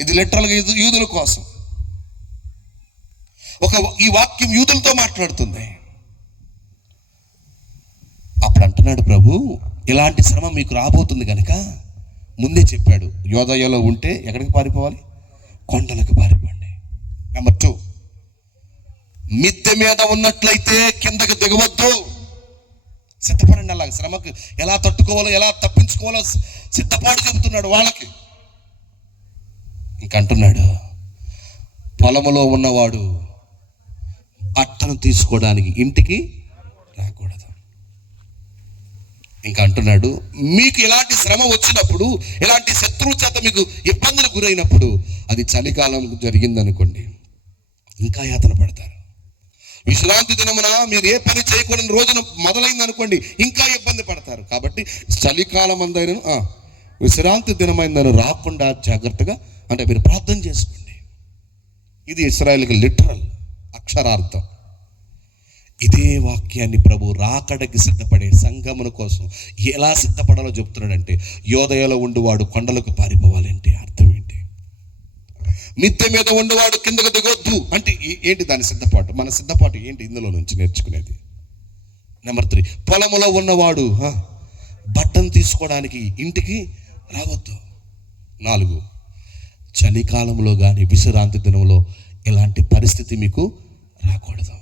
ఇది లిటరల్గా యూదుల కోసం. ఈ వాక్యం యూదులతో మాట్లాడుతుంది. అప్పుడు అంటున్నాడు ప్రభు, ఇలాంటి శ్రమ మీకు రాబోతుంది కనుక ముందే చెప్పాడు, యోదయలో ఉంటే ఎక్కడికి పారిపోవాలి? కొండలకు పారిపోండి. నెంబర్ 2, మిద్దె మీద ఉన్నట్లయితే కిందకి దిగవద్దు. సిద్ధపడండి. అలాగే శ్రమకు ఎలా తట్టుకోవాలో, ఎలా తప్పించుకోవాలో సిద్ధపాటు చెబుతున్నాడు వాళ్ళకి. ఇంకంటున్నాడు, పొలములో ఉన్నవాడు బట్టను తీసుకోవడానికి ఇంటికి రాకూడదు. ఇంకా అంటున్నాడు, మీకు ఇలాంటి శ్రమ వచ్చినప్పుడు, ఇలాంటి శత్రువు చేత మీకు ఇబ్బందులు గురైనప్పుడు, అది చలికాలం జరిగిందనుకోండి, ఇంకా యాతన పడతారు. విశ్రాంతి దినమున మీరు ఏ పని చేయకూడని రోజున మొదలైంది అనుకోండి, ఇంకా ఇబ్బంది పడతారు. కాబట్టి చలికాలం అందైనా విశ్రాంతి దినమైందని రాకుండా జాగ్రత్తగా అంటే మీరు ప్రార్థన చేసుకోండి. ఇది ఇశ్రాయేలుకి లిటరల్ అక్షరార్థం. ఇదే వాక్యాన్ని ప్రభు రాకడకి సిద్ధపడే సంగముల కోసం ఎలా సిద్ధపడాలో చెప్తున్నాడంటే, యోదయలో ఉండివాడు కొండలకు పారిపోవాలంటే అర్థం ఏంటి? మిద్దె మీద ఉండేవాడు కిందకు దిగొద్దు అంటే ఏంటి? దాని సిద్ధపాటు. మన సిద్ధపాటు ఏంటి ఇందులో నుంచి నేర్చుకునేది? నెంబర్ 3, పొలములో ఉన్నవాడు బట్టను తీసుకోవడానికి ఇంటికి రావద్దు. 4, చలికాలంలో కానీ విశ్రాంతి దినంలో ఇలాంటి పరిస్థితి మీకు రాకూడదు.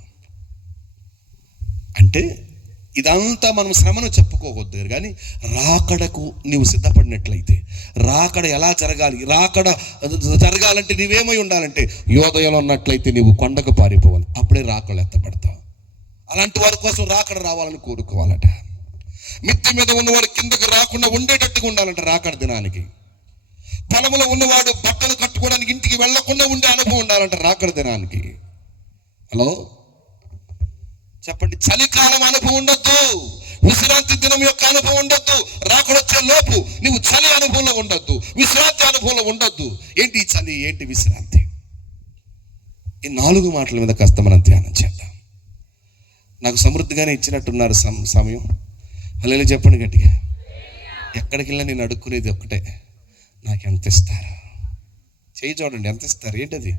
అంటే ఇదంతా మనం శ్రమను చెప్పుకోవద్దు, కానీ రాకడకు నీవు సిద్ధపడినట్లయితే, రాకడ ఎలా జరగాలి, రాకడ జరగాలంటే నీవేమై ఉండాలంటే, యోదయలో ఉన్నట్లయితే నీవు కొండకు పారిపోవాలి. అప్పుడే రాకడలు ఎత్తపడతావు. అలాంటి వారి కోసం రాకడ రావాలని కోరుకోవాలట. మిద్దె మీద ఉన్నవాడు కిందకు రాకుండా ఉండేటట్టుగా ఉండాలంట రాకడ దినానికి. పొలంలో ఉన్నవాడు బట్టలు కట్టుకోవడానికి ఇంటికి వెళ్లకుండా ఉండే అనుభవం ఉండాలంట రాకడ దినానికి. హలో చెప్పండి. చలికాలం అనుభవం ఉండొద్దు, విశ్రాంతి దినం యొక్క అనుభవం ఉండొద్దు. రాకడొచ్చే లోపు నువ్వు చలి అనుభవంలో ఉండొద్దు, విశ్రాంతి అనుభవంలో ఉండొద్దు. ఏంటి చలి, ఏంటి విశ్రాంతి? ఈ 4 మాటల మీద కాస్త మనం ధ్యానం చేద్దాం. నాకు సమృద్ధిగానే ఇచ్చినట్టున్నారు సమయం. హల్లెలూయా చెప్పండి గట్టిగా. ఎక్కడికి వెళ్ళినా నేను అడుక్కునేది ఒక్కటే, నాకు ఎంత ఇస్తారు? చేయి చూడండి, ఎంత ఇస్తారు? ఏంటది?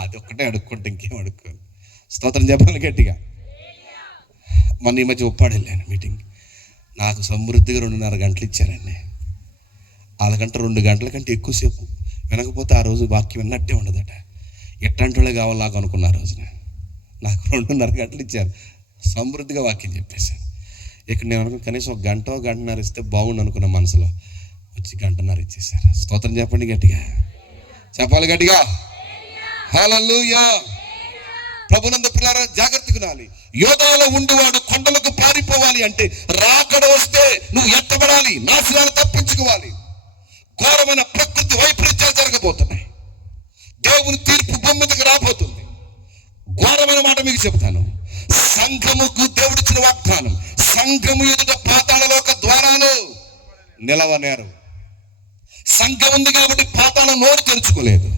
అది ఒక్కటే అడుక్కుంటే ఇంకేం అడుక్కోను. స్తోత్రం చెప్పాలి గట్టిగా. మొన్న ఈ మధ్య ఉప్పాడు వెళ్ళాను మీటింగ్. నాకు సమృద్ధిగా 2.5 గంటలు ఇచ్చారండి. వాళ్ళకంటే 2 గంటల కంటే ఎక్కువసేపు వినకపోతే ఆ రోజు వాక్యం విన్నట్టే ఉండదట. ఎట్టంటోళ్ళే కావాలి నాకు అనుకున్న రోజున. నాకు 2.5 గంటలు ఇచ్చారు, సమృద్ధిగా వాక్యం చెప్పేశాను. ఇక్కడ నేను అనుకున్న కనీసం 1 గంట 1.5 ఇస్తే బాగుండు అనుకున్న మనసులో, వచ్చి 1.5 గంట ఇచ్చేసారు. స్తోత్రం చెప్పండి గట్టిగా, చెప్పాలి గట్టిగా. హల్లెలూయా. ప్రభునందు పిల్లారా జాగ్రత్తగా వినాలి. యోదయలో ఉండివాడు కొండలకు పారిపోవాలి అంటే, రాకడ వస్తే నువ్వు ఎత్తబడాలి, నాశనాలు తప్పించుకోవాలి. ఘోరమైన ప్రకృతి వైపరీత్యాలు జరగబోతున్నాయి. దేవుని తీర్పు భూమి మీదకి రాబోతుంది. ఘోరమైన మాట మీకు చెప్తాను. సంఘముకు దేవుడిచ్చిన వాగ్దానం, సంఘము ఎదుట పాతాళలోక ద్వారాలు నిలవనేరు. సంఘం ఉంది కాబట్టి పాతాళం నోరు తెరుచుకోలేదు.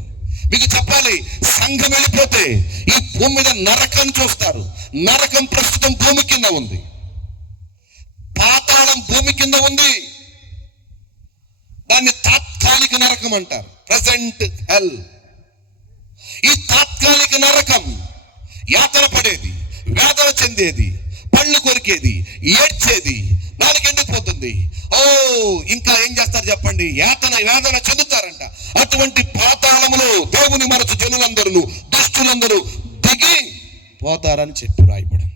మీకు చెప్పాలి, సంఘం వెళ్ళిపోతే ఈ భూమి మీద నరకం చూస్తారు. నరకం ప్రస్తుతం భూమి కింద ఉంది, పాతాళం భూమి కింద ఉంది. దాన్ని తాత్కాలిక నరకం అంటారు, ప్రెజెంట్ హెల్. ఈ తాత్కాలిక నరకం యాతన పడేది, వేదన చెందేది, పళ్ళు కొరికేది, ఏడ్చేది, నాలుగెండిపోతుంది. ఇంకా ఏం చేస్తారు చెప్పండి? వేదన చెందుతారంట. అటువంటి పాతాళములో దేవుని మనసు జనులందరూ, దుష్టులందరూ దిగి పోతారని చెప్పి రాయబడింది.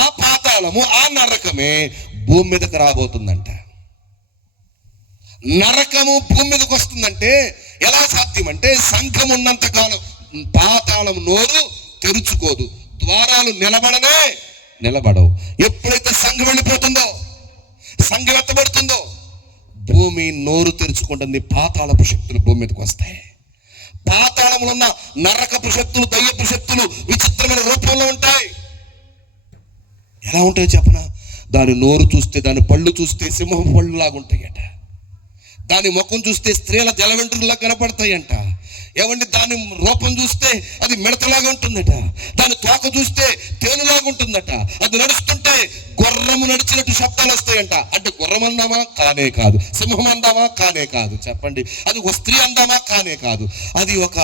ఆ పాతాళము, ఆ నరకమే భూమి మీదకి రాబోతుందంట. నరకము భూమి మీదకి వస్తుందంటే ఎలా సాధ్యం అంటే, సంఘం ఉన్నంత కాలం పాతాళం నోరు తెరుచుకోదు, ద్వారాలు నిలబడవు. ఎప్పుడైతే సంఘం వెళ్ళిపోతుందో, సంఘం ఎత్తబడుతుందో, భూమి నోరు తెరుచుకుంటుంది. పాతాళపు శక్తులు భూమి మీదకి వస్తాయి. పాతాళంలో ఉన్న నరకపు శక్తులు, దయ్యపు శక్తులు విచిత్రమైన రూపంలో ఉంటాయి. ఎలా ఉంటాయో చెప్పనా? దాని నోరు చూస్తే, దాని పళ్ళు చూస్తే సింహం పళ్ళు లాగా ఉంటాయట. దాని ముఖం చూస్తే స్త్రీల జలవెంట్రులా కనపడతాయంట. ఏమండి దాని రూపం చూస్తే అది మిడతలాగా ఉంటుందట, దాని తోక చూస్తే తేలులాగా ఉంటుందట, అది నడుస్తుంటే గుర్రము నడిచినట్టు శబ్దాలు వస్తాయంట. అంటే గుర్రం అందామా? కానే కాదు. సింహం అందామా? కానే కాదు. చెప్పండి, అది ఒక స్త్రీ అందామా? కానే కాదు. అది ఒక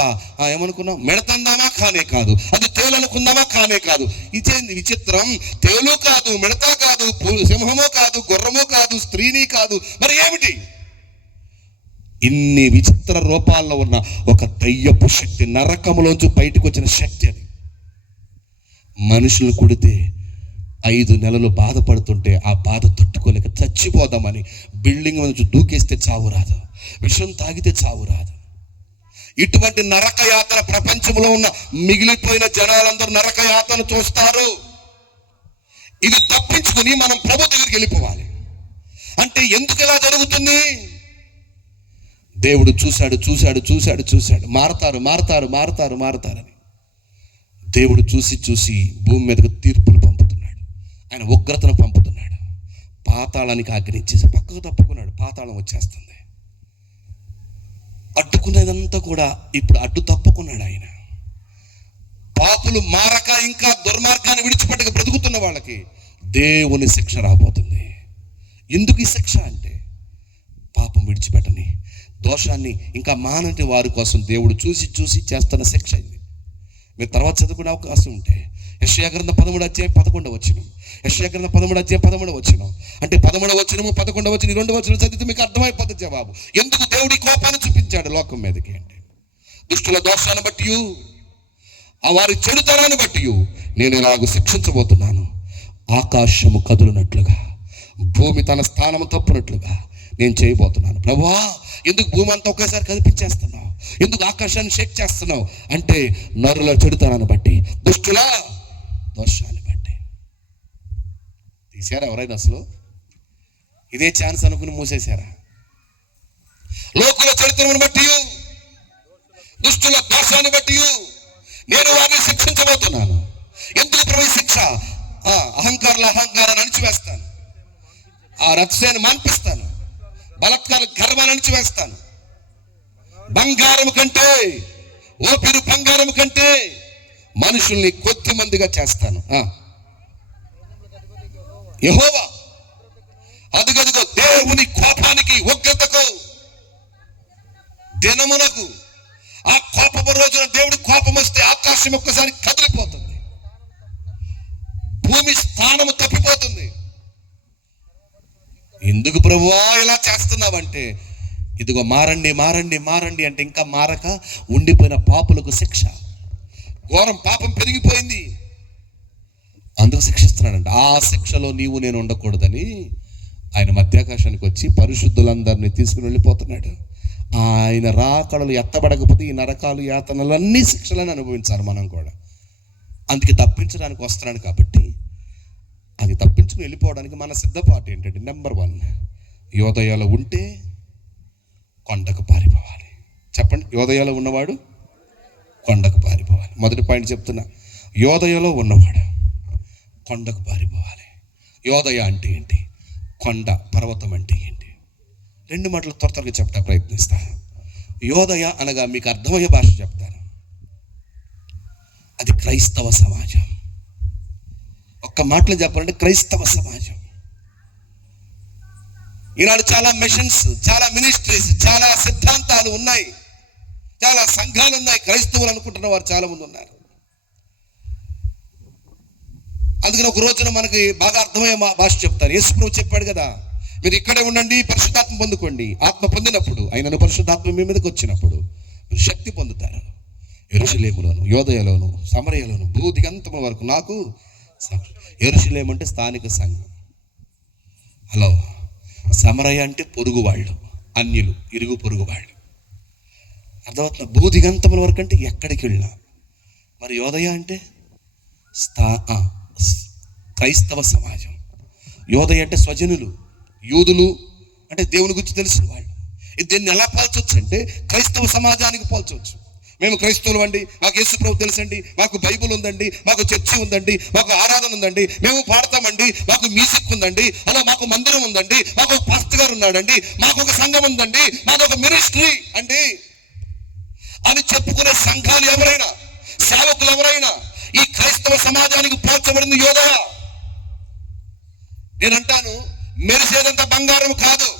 ఏమనుకున్నాం, మిడత అందామా? కానే కాదు. అది తేలు అనుకుందామా? కానే కాదు. ఇదేంది విచిత్రం? తేలు కాదు, మిడత కాదు, సింహమో కాదు, గుర్రమో కాదు, స్త్రీని కాదు, మరి ఏమిటి? ఇన్ని విచిత్ర రూపాల్లో ఉన్న ఒక దయ్యపు శక్తి, నరకములోంచి బయటకు వచ్చిన శక్తి. అది మనుషులు కుడితే 5 నెలలు బాధపడుతుంటే ఆ బాధ తట్టుకోలేక చచ్చిపోదామని బిల్డింగ్ నుంచి దూకేస్తే చావు రాదు, విషం తాగితే చావు రాదు. ఇటువంటి నరక యాత్ర ప్రపంచంలో ఉన్న మిగిలిపోయిన జనాలందరూ నరక యాత్రను చూస్తారు. ఇది తప్పించుకుని మనం ప్రభు దగ్గరికి వెళ్ళిపోవాలి. అంటే ఎందుకు ఇలా జరుగుతుంది? దేవుడు చూశాడు, మారతారని దేవుడు చూసి భూమి మీదకి తీర్పులు పంపుతున్నాడు. ఆయన ఉగ్రతను పంపుతున్నాడు. పాతాళానికి ఆగ్రహించేసి పక్కకు తప్పుకున్నాడు. పాతాళం వచ్చేస్తుంది. అడ్డుకునేదంతా కూడా ఇప్పుడు అడ్డు తప్పుకున్నాడు ఆయన. పాపులు మారక ఇంకా దుర్మార్గాన్ని విడిచిపెట్టక బ్రతుకుతున్న వాళ్ళకి దేవుని శిక్ష రాబోతుంది. ఎందుకు ఈ శిక్ష అంటే, పాపం విడిచిపెట్టని, దోషాన్ని ఇంకా మానటి వారి కోసం దేవుడు చూసి చేస్తున్న శిక్ష ఇది. మీరు తర్వాత చదువుకునే అవకాశం ఉంటే యెషయా గ్రంథం 13వ అధ్యాయం 11వ వచనం, యెషయా గ్రంథం 13వ అధ్యాయం 13వ వచనం, అంటే 11వ వచనము 11వ వచనం 2 వచనం చదివితే మీకు అర్థమైపోతుంది జవాబు. ఎందుకు దేవుడి కోపాన్ని చూపించాడు లోకం మీదకి అంటే, దుష్టుల దోషాన్ని బట్టి, ఆ వారి చెడుతనాన్ని బట్టి నేను ఇలాగ శిక్షించబోతున్నాను. ఆకాశము కదులునట్లుగా, భూమి తన స్థానము తప్పునట్లుగా నేను చేయబోతున్నాను. ప్రభువా, ఎందుకు భూమి అంతా ఒకేసారి కదిపించేస్తున్నావు? ఎందుకు ఆకాశాన్ని షేక్ చేస్తున్నావు? అంటే నరుల చెడుతనాన్ని బట్టి, దుష్టుల దోషాన్ని బట్టి. తీశారా ఎవరైనా? అసలు ఇదే ఛాన్స్ అనుకుని మూసేశారా? లోకుల చెడుతనాన్ని బట్టి, దుష్టుల దోషాన్ని బట్టి నేను వారిని శిక్షించబోతున్నాను. ఎందుకు ప్రభు శిక్ష? అహంకారాన్ని అణిచివేస్తాను, ఆ రత్సేను మాన్పిస్తాను, బలత్కార గర్వాన్ని అణిచివేస్తాను. బంగారం కంటే, ఓపిరి బంగారం కంటే మనుషుల్ని కొద్ది మందిగా చేస్తాను. యెహోవా అదుగదుగో దేవుని కోపానికి, ఉగ్రతకు, దినమునకు, ఆ కోపపు రోజున దేవుడి కోపం వస్తే ఆకాశం ఒక్కసారి కదిలిపోతుంది, భూమి స్థానము తప్పిపోతుంది. ఎందుకు ప్రభువా ఇలా చేస్తున్నావంటే, ఇదిగో మారండి అంటే ఇంకా మారక ఉండిపోయిన పాపులకు శిక్ష. ఘోరం పాపం పెరిగిపోయింది, అందుకు శిక్షిస్తున్నాడంట. ఆ శిక్షలో నేను ఉండకూడదని ఆయన మధ్యాకాశానికి వచ్చి పరిశుద్ధులందరినీ తీసుకుని వెళ్ళిపోతున్నాడు. ఆయన రాకడలు ఎత్తబడకపోతే ఈ నరకాలు, యాతనలన్నీ శిక్షలను అనుభవించాలి మనం కూడా. అందుకే తప్పించడానికి వస్తున్నాడు. కాబట్టి అది తప్పించుకుని వెళ్ళిపోవడానికి మన సిద్ధపాటు ఏంటంటే, నెంబర్ 1, యోదయలో ఉంటే కొండకు పారిపోవాలి. చెప్పండి, యోదయలో ఉన్నవాడు కొండకు పారిపోవాలి. మొదటి పాయింట్ చెప్తున్నా, యోదయలో ఉన్నవాడు కొండకు పారిపోవాలి. యోదయ అంటే ఏంటి? కొండ, పర్వతం అంటే ఏంటి? 2 మాటలు త్వరగా చెప్తా ప్రయత్నిస్తా. యోదయ అనగా మీకు అర్థమయ్యే భాష చెప్తాను. అది క్రైస్తవ సమాజం. ఒక్క మాటలో చెప్పాలంటే క్రైస్తవ సమాజం. ఈనాడు చాలా మిషన్స్, చాలా మినిస్ట్రీస్, చాలా సిద్ధాంతాలు ఉన్నాయి, చాలా సంఘాలు ఉన్నాయి. క్రైస్తవులు అనుకుంటున్న వారు చాలా మంది ఉన్నారు. అందుకని ఒక రోజున మనకి బాగా అర్థమయ్యే భాష చెప్తారు. యేసు ప్రభువు చెప్పాడు కదా, మీరు ఇక్కడే ఉండండి, పరిశుద్ధాత్మ పొందుకోండి. ఆత్మ పొందినప్పుడు, ఆయనను పరిశుద్ధాత్మ మీ మీదకి వచ్చినప్పుడు మీరు శక్తి పొందుతారు. యెరూషలేములోను, యోదయలోను, సమరయలోను, భూదిగంతముల వరకు నాకు. యెరూషలేము అంటే స్థానిక సంఘం. హలో, సమరయ అంటే పొరుగు వాళ్ళు, అన్యులు, ఇరుగు పొరుగు వాళ్ళు. అర్థమవుతున్నా? భూదిగంతముల వరకు అంటే ఎక్కడికి వెళ్ళినా. మరి యోదయ అంటే క్రైస్తవ సమాజం. యోదయ అంటే స్వజనులు, యూదులు, అంటే దేవుని గురించి తెలిసిన వాళ్ళు. దీన్ని ఎలా పోల్చొచ్చు అంటే క్రైస్తవ సమాజానికి పోల్చవచ్చు. మేము క్రైస్తవులు అండి, మాకు యేసు ప్రభు తెలుసండి, మాకు బైబుల్ ఉందండి, మాకు చర్చి ఉందండి, మాకు ఆరాధన ఉందండి, మేము పాడతామండి, మాకు మ్యూజిక్ ఉందండి, అలా మాకు మందిరం ఉందండి, మాకు ఒక పాస్టర్ గారు ఉన్నాడండి, మాకు ఒక సంఘం ఉందండి, మాకు ఒక మినిస్ట్రీ అండి. అని చెప్పుకునే సంఘాలు ఎవరైనా, సేవకులు ఎవరైనా ఈ క్రైస్తవ సమాజానికి పోల్చబడింది యోదయ. నేనంటాను, మెరిసేదంత బంగారం కాదు,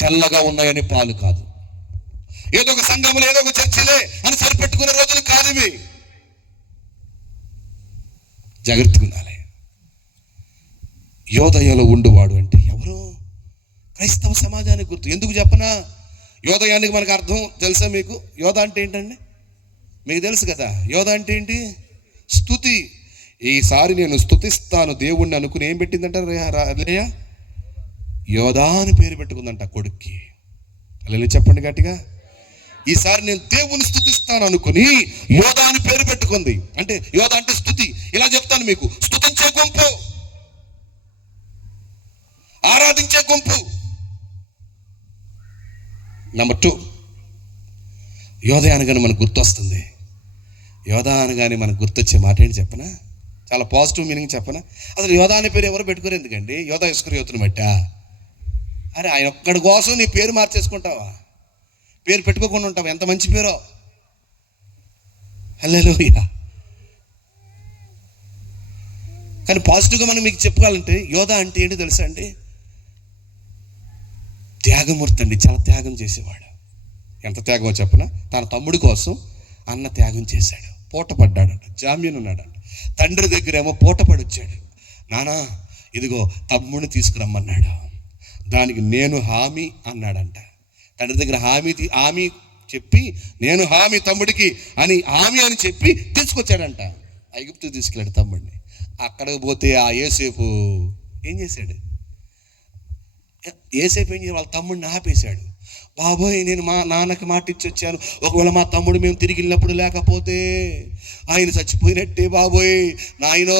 తెల్లగా ఉన్నాయని పాలు కాదు. ఏదో ఒక సంఘములు, ఏదో ఒక చర్చిలే అని సరిపెట్టుకునే రోజులు కాదు ఇవి. జాగ్రత్తగా ఉండాలి. యోదయలో ఉండువాడు అంటే ఎవరు? క్రైస్తవ సమాజానికి గుర్తు. ఎందుకు చెప్పనా? యోదయానికి మనకు అర్థం తెలుసా మీకు? యోధ అంటే ఏంటండి మీకు తెలుసు కదా. యోధ అంటే ఏంటి? స్తుతి. ఈసారి నేను స్తుతిస్తాను దేవుణ్ణి అనుకుని ఏం పెట్టిందంట లేయా? యోధా అని పేరు పెట్టుకుందంట కొడుక్కి. అలా చెప్పండి గట్టిగా. ఈసారి నేను దేవుని స్తుతిస్తాను అనుకుని యోధా అని పేరు పెట్టుకుంది. అంటే యోధ అంటే స్తుతి. ఇలా చెప్తాను మీకు, స్తుతించే గుంపు, ఆరాధించే గుంపు. నెంబర్ 2, యోధ అనగానే మనకు గుర్తొస్తుంది. యోధ అనగానే మనకు గుర్తొచ్చే మాట ఏంటి చెప్పనా? చాలా పాజిటివ్ మీనింగ్ చెప్పనా? అసలు యోధ అనే పేరు ఎవరు పెట్టుకోరు ఎందుకండి? యోధ ఇస్కరియోతుని బట్టా? అరే ఆయన ఒక్కడి కోసం నీ పేరు మార్చేసుకుంటావా? పేరు పెట్టుకోకుండా ఉంటావా? ఎంత మంచి పేరో. హల్లెలూయా. కానీ పాజిటివ్గా మనం మీకు చెప్పుకోవాలంటే యోధ అంటే ఏంటి తెలుసా అండి? త్యాగమూర్తి అండి. చాలా త్యాగం చేసేవాడు. ఎంత త్యాగమో చెప్పనా? తన తమ్ముడి కోసం అన్న త్యాగం చేశాడు. పూటపడ్డాడంట, జామ్యం ఉన్నాడంట. తండ్రి దగ్గరేమో పూటపడి వచ్చాడు. నానా ఇదిగో తమ్ముడిని తీసుకురమ్మన్నాడు. దానికి నేను హామీ అన్నాడంట. తండ్రి దగ్గర హామీ చెప్పి నేను హామీ తమ్ముడికి అని హామీ అని చెప్పి తీసుకొచ్చాడంట. ఐగుప్తుకు తీసుకెళ్ళాడు తమ్ముడిని. అక్కడికి పోతే ఆ యోసేపు ఏం చేశాడు? యోసేపు ఏం చేశాడు? వాళ్ళ తమ్ముడిని ఆపేశాడు. బాబోయ్ నేను మా నాన్నకి మాట ఇచ్చి వచ్చాను, ఒకవేళ మా తమ్ముడు మేము తిరిగి వెళ్ళినప్పుడు లేకపోతే ఆయన చచ్చిపోయినట్టే బాబోయ్. నాయనో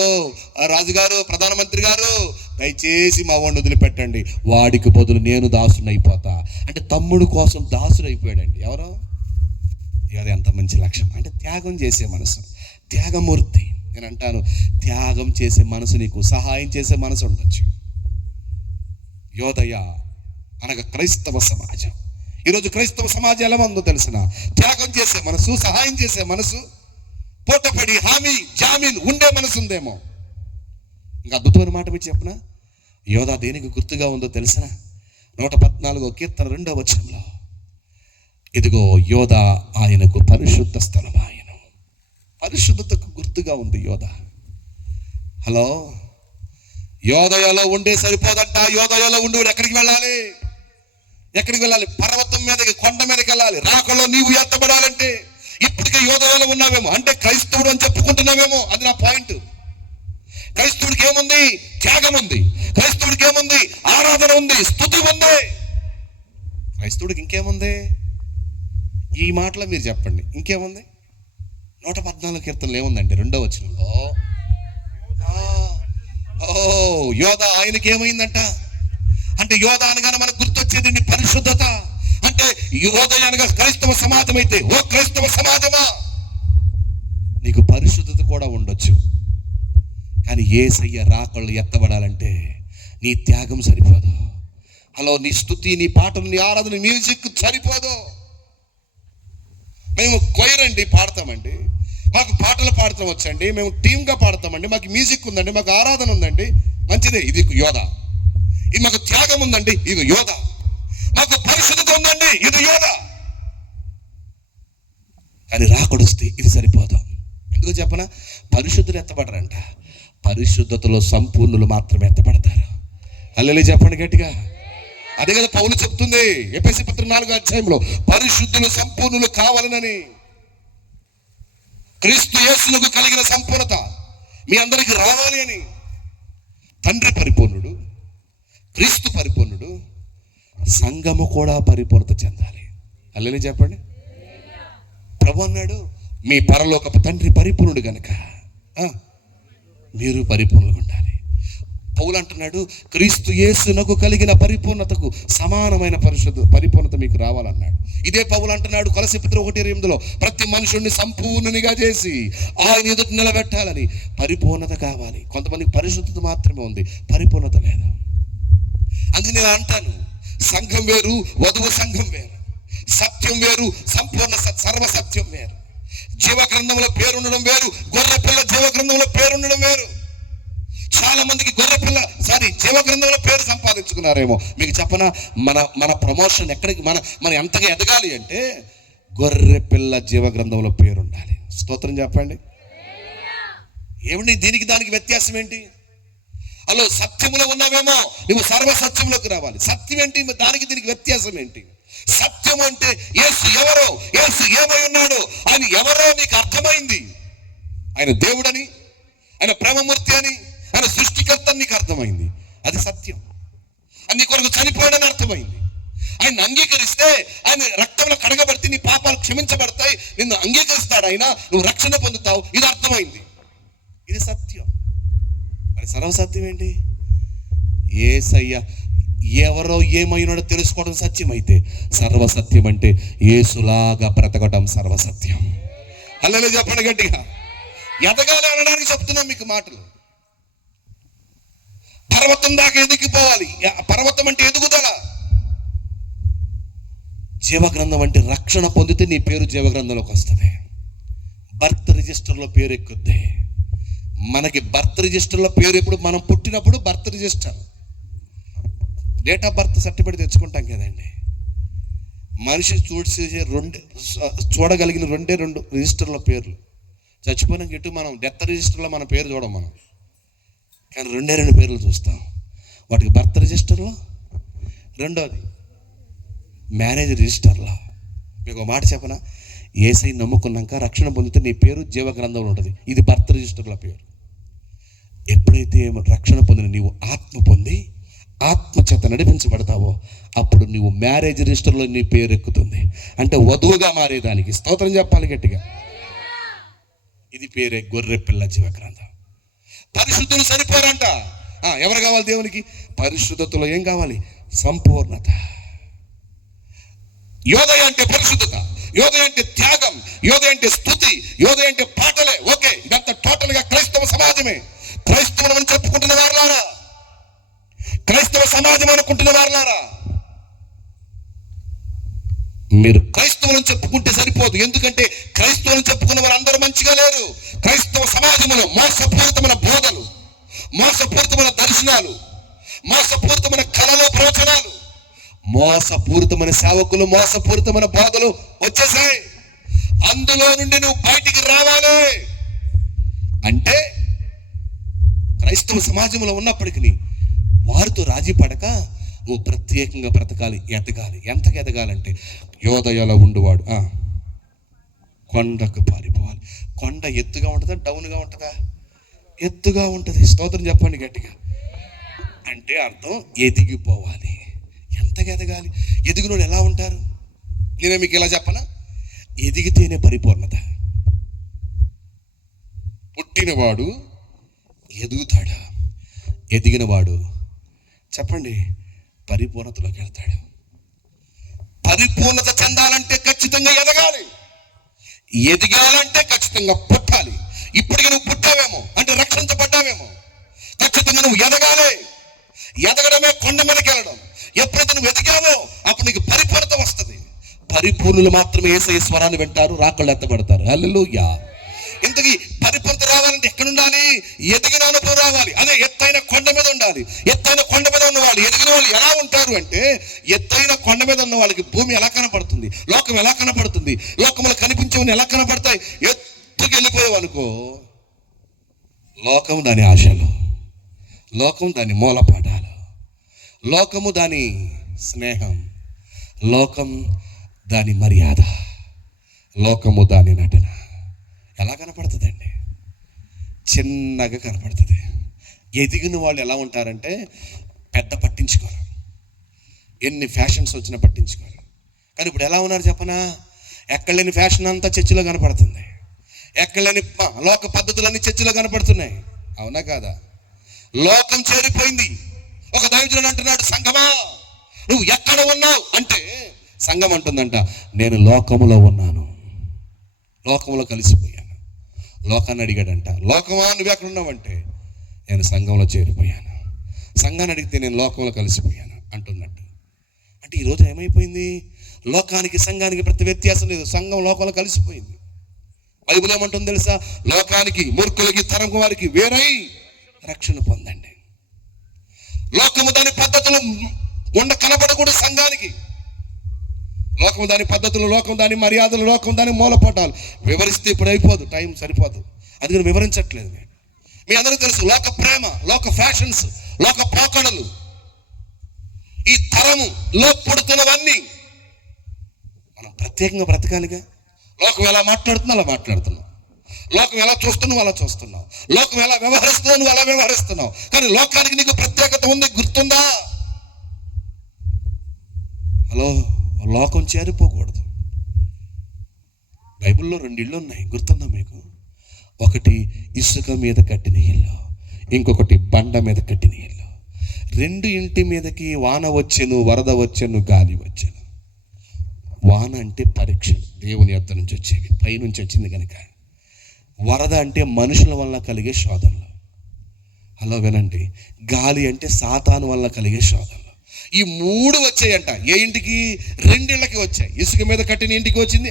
రాజుగారు, ప్రధానమంత్రి గారు, దయచేసి మా వాడిని వదిలిపెట్టండి, వాడికి బదులు నేను దాసుని అయిపోతా అంటే తమ్ముడు కోసం దాసుడు అయిపోయాడండి. ఎవరో అది ఎంత మంచి లక్ష్యం అంటే త్యాగం చేసే మనసు, త్యాగమూర్తి. నేను అంటాను, త్యాగం చేసే మనసు, నీకు సహాయం చేసే మనసు ఉండొచ్చు. యోదయ అనగా క్రైస్తవ సమాజం. ఈరోజు క్రైస్తవ సమాజం ఎలా ఉందో తెలిసిన? త్యాగం చేసే మనసు, సహాయం చేసే మనసు, పోటపడి హామీ జామీన్ ఉండే మనసు ఉందేమో. ఇంకా అద్భుతమైన మాట మీరు చెప్పనా? యోధ దేనికి గుర్తుగా ఉందో తెలిసిన? 114వ కీర్తన 2వ వచనంలో, ఇదిగో యోధ ఆయనకు పరిశుద్ధ స్థలం, ఆయన పరిశుద్ధతకు గుర్తుగా ఉంది యోధ. హలో, యోదయలో ఉండే సరిపోదంట. యోదయలో ఉండి ఎక్కడికి వెళ్ళాలి? ఎక్కడికి వెళ్ళాలి? పర్వతం మీదకి, కొండ మీదకి వెళ్ళాలి. రాకలో నీవు ఎత్తబడాలంటే ఇప్పటికే యోదయలో ఉన్నావేమో, అంటే క్రైస్తవుడు అని చెప్పుకుంటున్నావేమో. అది నా పాయింట్. క్రైస్తవుడికి ఏముంది? త్యాగం ఉంది. క్రైస్తవుడికి ఏముంది? ఆరాధన ఉంది, స్తుతి ఉంది. క్రైస్తవుడికి ఇంకేముంది? ఈ మాటలో మీరు చెప్పండి, ఇంకేముంది? 114 కీర్తనలు ఏముందండి? 2వ వచనంలో యోధ ఆయనకి ఏమైందంట? అంటే యోధ అనగానే మనకు గుర్తొచ్చేది పరిశుద్ధత. అంటే యోధ అనగా క్రైస్తవ సమాజం అయితే, ఓ క్రైస్తవ సమాజమా, నీకు పరిశుద్ధత కూడా ఉండొచ్చు. కానీ యేసయ్య రాకళ్ళు ఎత్తబడాలంటే నీ త్యాగం సరిపోదు. హలో, నీ స్తుతి, నీ పాటలు, నీ ఆరాధన, మ్యూజిక్ సరిపోదు. మేము కొయిర్ అండి, పాడతామండి, మాకు పాటలు పాడతాం వచ్చండి, మేము టీమ్గా పాడతామండి, మాకు మ్యూజిక్ ఉందండి, మాకు ఆరాధన ఉందండి, మంచిదే, ఇది యోధ. ఇది మాకు త్యాగం ఉందండి, ఇది యోధ. మాకు పరిశుద్ధత ఉందండి, ఇది యోధ. కానీ రాకడొస్తే ఇది సరిపోదు. ఎందుకు చెప్పనా? పరిశుద్ధులు ఎత్తబడరంట, పరిశుద్ధతలో సంపూర్ణులు మాత్రమే ఎత్తబడతారు. హల్లెలూయా చెప్పండి గట్టిగా. అదే కదా పౌలు చెప్తుంది ఎఫెసీ పత్రిక 4వ అధ్యాయంలో, పరిశుద్ధులు సంపూర్ణులు కావాలనని. క్రీస్తు యేసులకు కలిగిన సంపూర్ణత మీ అందరికి రావాలి అని. తండ్రి పరిపూర్ణుడు, క్రీస్తు పరిపూర్ణుడు, సంఘము కూడా పరిపూర్ణత చెందాలి. హల్లెలూయా చెప్పండి. ప్రభు అన్నాడు, మీ పరలోకపు తండ్రి పరిపూర్ణుడు గనుక మీరు పరిపూర్ణులుగా ఉండాలి. పౌలు అంటున్నాడు, క్రీస్తు యేసునకు కలిగిన పరిపూర్ణతకు సమానమైన పరిపూర్ణత మీకు రావాలన్నాడు. ఇదే పౌలు అంటున్నాడు కొలస్సీ పత్రిక 1:8లో, ప్రతి మనుషుడిని సంపూర్ణునిగా చేసి ఆయన ఎదుట నిలబెట్టాలని. పరిపూర్ణత కావాలి. కొంతమందికి పరిశుద్ధత మాత్రమే ఉంది, పరిపూర్ణత లేదు. అందుకే నేను అంటాను, సంఘం వేరు, వధువు సంఘం వేరు. సత్యం వేరు, సంపూర్ణ సర్వసత్యం వేరు. జీవ గ్రంథంలో పేరుండడం వేరు, గొర్రె పిల్ల జీవ గ్రంథంలో పేరుండడం వేరు. చాలా మందికి గొర్రె పిల్ల జీవ గ్రంథంలో పేరు సంపాదించుకున్నారేమో. మీకు చెప్పనా, మన ప్రమోషన్ ఎక్కడికి మన ఎంతగా ఎదగాలి అంటే గొర్రె పిల్ల జీవ గ్రంథంలో పేరు ఉండాలి. స్తోత్రం చెప్పండి. ఏమండి దీనికి దానికి వ్యత్యాసం ఏంటి? అలో సత్యములో ఉన్నావేమో, నువ్వు సర్వసత్యంలోకి రావాలి. సత్యం ఏంటి, దానికి దీనికి వ్యత్యాసం ఏంటి? సత్యం అంటే యేసు ఎవరో, యేసు ఏమై ఉన్నాడో, ఆయన ఎవరో నీకు అర్థమైంది. ఆయన దేవుడని, ఆయన ప్రేమమూర్తి అని, ఆయన సృష్టికర్త నీకు అర్థమైంది. అది సత్యం. అది నీ కొరకు చనిపోయాడని అర్థమైంది. ఆయన అంగీకరిస్తే ఆయన రక్తంలో కడగబడితే నీ పాపాలు క్షమించబడతాయి, నిన్ను అంగీకరిస్తాడు ఆయన, నువ్వు రక్షణ పొందుతావు. ఇది అర్థమైంది. ఇది సత్యం. మరి సర్వసత్యం ఏంటి? యేసయ్య ఎవరో ఏమైనాడో తెలుసుకోవడం సత్యం అయితే, సర్వసత్యం అంటే యేసులాగా బ్రతకడం సర్వసత్యం. హల్లెలూయా చెప్పండి గట్టిగా. ఎదగాలి అనడానికి చెప్తున్నాం మీకు మాటలు. పర్వతం దాకా ఎదిగిపోవాలి. పర్వతం అంటే ఎదుగుదల. జీవగ్రంథం అంటే రక్షణ పొందితే నీ పేరు జీవగ్రంథంలోకి వస్తుంది. బర్త్ రిజిస్టర్లో పేరు ఎక్కుద్ది. మనకి బర్త్ రిజిస్టర్లో పేరు ఎప్పుడు? మనం పుట్టినప్పుడు birth register, date of birth certificate తెచ్చుకుంటాం కదండి. మనిషి చూడగలిగిన రెండే రెండు రిజిస్టర్లో పేర్లు. చచ్చిపోయినాక ఇటు మనం డెత్ రిజిస్టర్లో మన పేరు చూడం మనం, కానీ రెండే రెండు పేర్లు చూస్తాం. వాటికి బర్త్ రిజిస్టర్లో, రెండోది మ్యారేజ్ రిజిస్టర్లో. మీకు ఒక మాట చెప్పనా, యేసయ్య నమ్ముకున్నాక రక్షణ పొందితే నీ పేరు జీవ గ్రంథంలో ఉంటుంది. ఇది బర్త్ రిజిస్టర్లో పేరు. ఎప్పుడైతే రక్షణ పొందిన నీవు ఆత్మ పొంది ఆత్మ చేత నడిపించబడతావో అప్పుడు నీవు మ్యారేజ్ రిజిస్టర్లో నీ పేరు ఎక్కుతుంది. అంటే వధువుగా మారేదానికి. స్తోత్రం చెప్పాలి గట్టిగా. ఇది పేరే గొర్రె పిల్ల జీవ గ్రంథం. పరిశుద్ధులు సరిపోరంట. ఎవరు కావాలి దేవునికి? పరిశుద్ధతలో ఏం కావాలి? సంపూర్ణత. యోదయ అంటే పరిశుద్ధత, యోదయ అంటే త్యాగం, యోదయ అంటే స్తుతి, యోదయ అంటే పాటలే. ఓకే, ఇదంతా టోటల్ గా క్రైస్తవ సమాజమే. క్రైస్తవులు అని చెప్పుకుంటున్న వారులారా, క్రైస్తవ సమాజం అనుకుంటున్న వారులారా, మీరు క్రైస్తవులను చెప్పుకుంటే సరిపోదు. ఎందుకంటే క్రైస్తవులను చెప్పుకున్న వారు అందరూ మంచిగా లేరు. క్రైస్తవ సమాజంలో మోసపూరితమైన బోధలు, మోసపూరితమైన దర్శనాలు, మోసపూరితమైన కళలు, ప్రవచనాలు, మోసపూరితమైన సేవకులు, మోసపూరితమైన బోధలు వచ్చేసాయి. అందులో నుండి నువ్వు బయటికి రావాలి అంటే క్రైస్తవ సమాజంలో ఉన్నప్పటికీ వారితో రాజీ పడక నువ్వు ప్రత్యేకంగా బ్రతకాలి, ఎదగాలి. ఎంతగా ఎదగాలంటే యోదయలో ఉండువాడు కొండకు పారిపోవాలి. కొండ ఎత్తుగా ఉంటుందా, డౌన్గా ఉంటుందా? ఎత్తుగా ఉంటుంది. స్తోత్రం చెప్పండి గట్టిగా. అంటే అర్థం ఎదిగిపోవాలి. ఎంతగా ఎదగాలి? ఎదిగినోడు ఎలా ఉంటారు? నేనే మీకు ఇలా చెప్పనా, ఎదిగితేనే పరిపూర్ణత. పుట్టినవాడు ఎదుగుతాడా? ఎదిగినవాడు చెప్పండి పరిపూర్ణతలోకి వెళ్తాడు. పరిపూర్ణత చెందాలంటే ఖచ్చితంగా ఎదగాలి. ఎదిగాలంటే ఖచ్చితంగా పుట్టాలి. ఇప్పటికి నువ్వు పుట్టావేమో అంటే రక్షించబడ్డావేమో, ఖచ్చితంగా నువ్వు ఎదగాలి. ఎదగడమే కొండ మీదకి వెళ్ళడం. ఎప్పుడైతే నువ్వు ఎదిగావో అప్పుడు నీకు పరిపూర్ణత వస్తుంది. పరిపూర్ణులు మాత్రమే యేసయ్య స్వరాన్ని వింటారు, రాకళ్ళు ఎత్తబడతారు. హల్లెలూయా. ఇంతకీ పరిపూర్ణత రావాలంటే ఎక్కడుండాలి? ఎదిగిన అనుభవం రావాలి. అదే ఎత్తైన కొండ మీద ఉండాలి. ఎత్తైన కొండ మీద ఉన్నవాళ్ళు, ఎదిగిన వాళ్ళు ఎలా ఉంటారు అంటే, ఎత్తైన కొండ మీద ఉన్న వాళ్ళకి భూమి ఎలా కనపడుతుంది, లోకం ఎలా కనపడుతుంది, లోకంలో కనిపించేవన్నీ ఎలా కనపడతాయి. ఎత్తుకు వెళ్ళిపోయావనుకో, లోకం దాని ఆశలు, లోకం దాని మూలపాఠాలు, లోకము దాని స్నేహం, లోకం దాని మర్యాద, లోకము దాని నటన ఎలా కనపడుతుందండి? చిన్నగా కనపడుతుంది. ఎదిగిన వాళ్ళు ఎలా ఉంటారంటే పెద్ద పట్టించుకోరు, ఎన్ని ఫ్యాషన్స్ వచ్చినా పట్టించుకోరు. కానీ ఇప్పుడు ఎలా ఉన్నారు చెప్పనా? ఎక్కడలేని ఫ్యాషన్ అంతా చర్చిలో కనపడుతుంది. ఎక్కడలేని లోక పద్ధతులన్నీ చర్చిలో కనపడుతున్నాయి. అవునా కాదా? లోకం చేరిపోయింది. ఒక దైవజనుడు అంటున్నాడు, సంఘమా నువ్వు ఎక్కడ ఉన్నావు అంటే, సంఘం అంటుందంట, నేను లోకములో ఉన్నాను, లోకంలో కలిసిపోయాను. లోకాన్ని అడిగాడంట, లోకమా నువ్వు ఎక్కడ ఉన్నావంటే, నేను సంఘంలో చేరిపోయాను. సంఘాన్ని అడిగితే నేను లోకంలో కలిసిపోయాను అంటున్నట్టు. అంటే ఈరోజు ఏమైపోయింది? లోకానికి సంఘానికి ప్రతి వ్యత్యాసం లేదు. సంఘం లోకంలో కలిసిపోయింది. బైబిల్ ఏమంటుంది తెలుసా? లోకానికి, మూర్ఖులకి, తరం వారికి వేరై రక్షణ పొందండి. లోకము దాని పద్ధతులు కనబడకూడదు సంఘానికి. లోకం దాని పద్ధతులు, లోకం దాని మర్యాదలు, లోకం దాని మూలపటాలు వివరిస్తే ఇప్పుడు అయిపోదు, టైం సరిపోదు. అందుకని వివరించట్లేదు. మీ అందరికీ తెలుసు లోక ప్రేమ, లోక ఫ్యాషన్స్, లోక పోకడలు, ఈ తరములో పుడుతున్నవన్నీ మనం ప్రత్యేకంగా బ్రతకాలిగా. లోకం ఎలా మాట్లాడుతుందో అలా మాట్లాడుతున్నాం, లోకం ఎలా చూస్తున్నావు అలా చూస్తున్నావు, లోకం ఎలా వ్యవహరిస్తున్నావు నువ్వు అలా వ్యవహరిస్తున్నావు. కానీ లోకానికి నీకు ప్రత్యేకత ఉంది, గుర్తుందా? హలో, లోకం చేరిపోకూడదు. బైబిల్లో 2 ఇళ్ళు ఉన్నాయి, గుర్తుందా మీకు? ఒకటి ఇసుక మీద కట్టిన ఇల్లు, ఇంకొకటి బండ మీద కట్టిన ఇల్లు. 2 ఇంటి మీదకి వాన వచ్చెను, వరద వచ్చెను, గాలి వచ్చెను. వాన అంటే పరీక్ష, దేవుని యొద్ద నుంచి వచ్చేవి, పైనుంచి వచ్చింది కనుక. వరద అంటే మనుషుల వల్ల కలిగే శోధనలు. హలో వినండి, గాలి అంటే సాతాను వల్ల కలిగే శోధనలు. ఈ 3 వచ్చాయంట. ఏ ఇంటికి? 2 ఇళ్ళకి వచ్చాయి. ఇసుక మీద కట్టిన ఇంటికి వచ్చింది.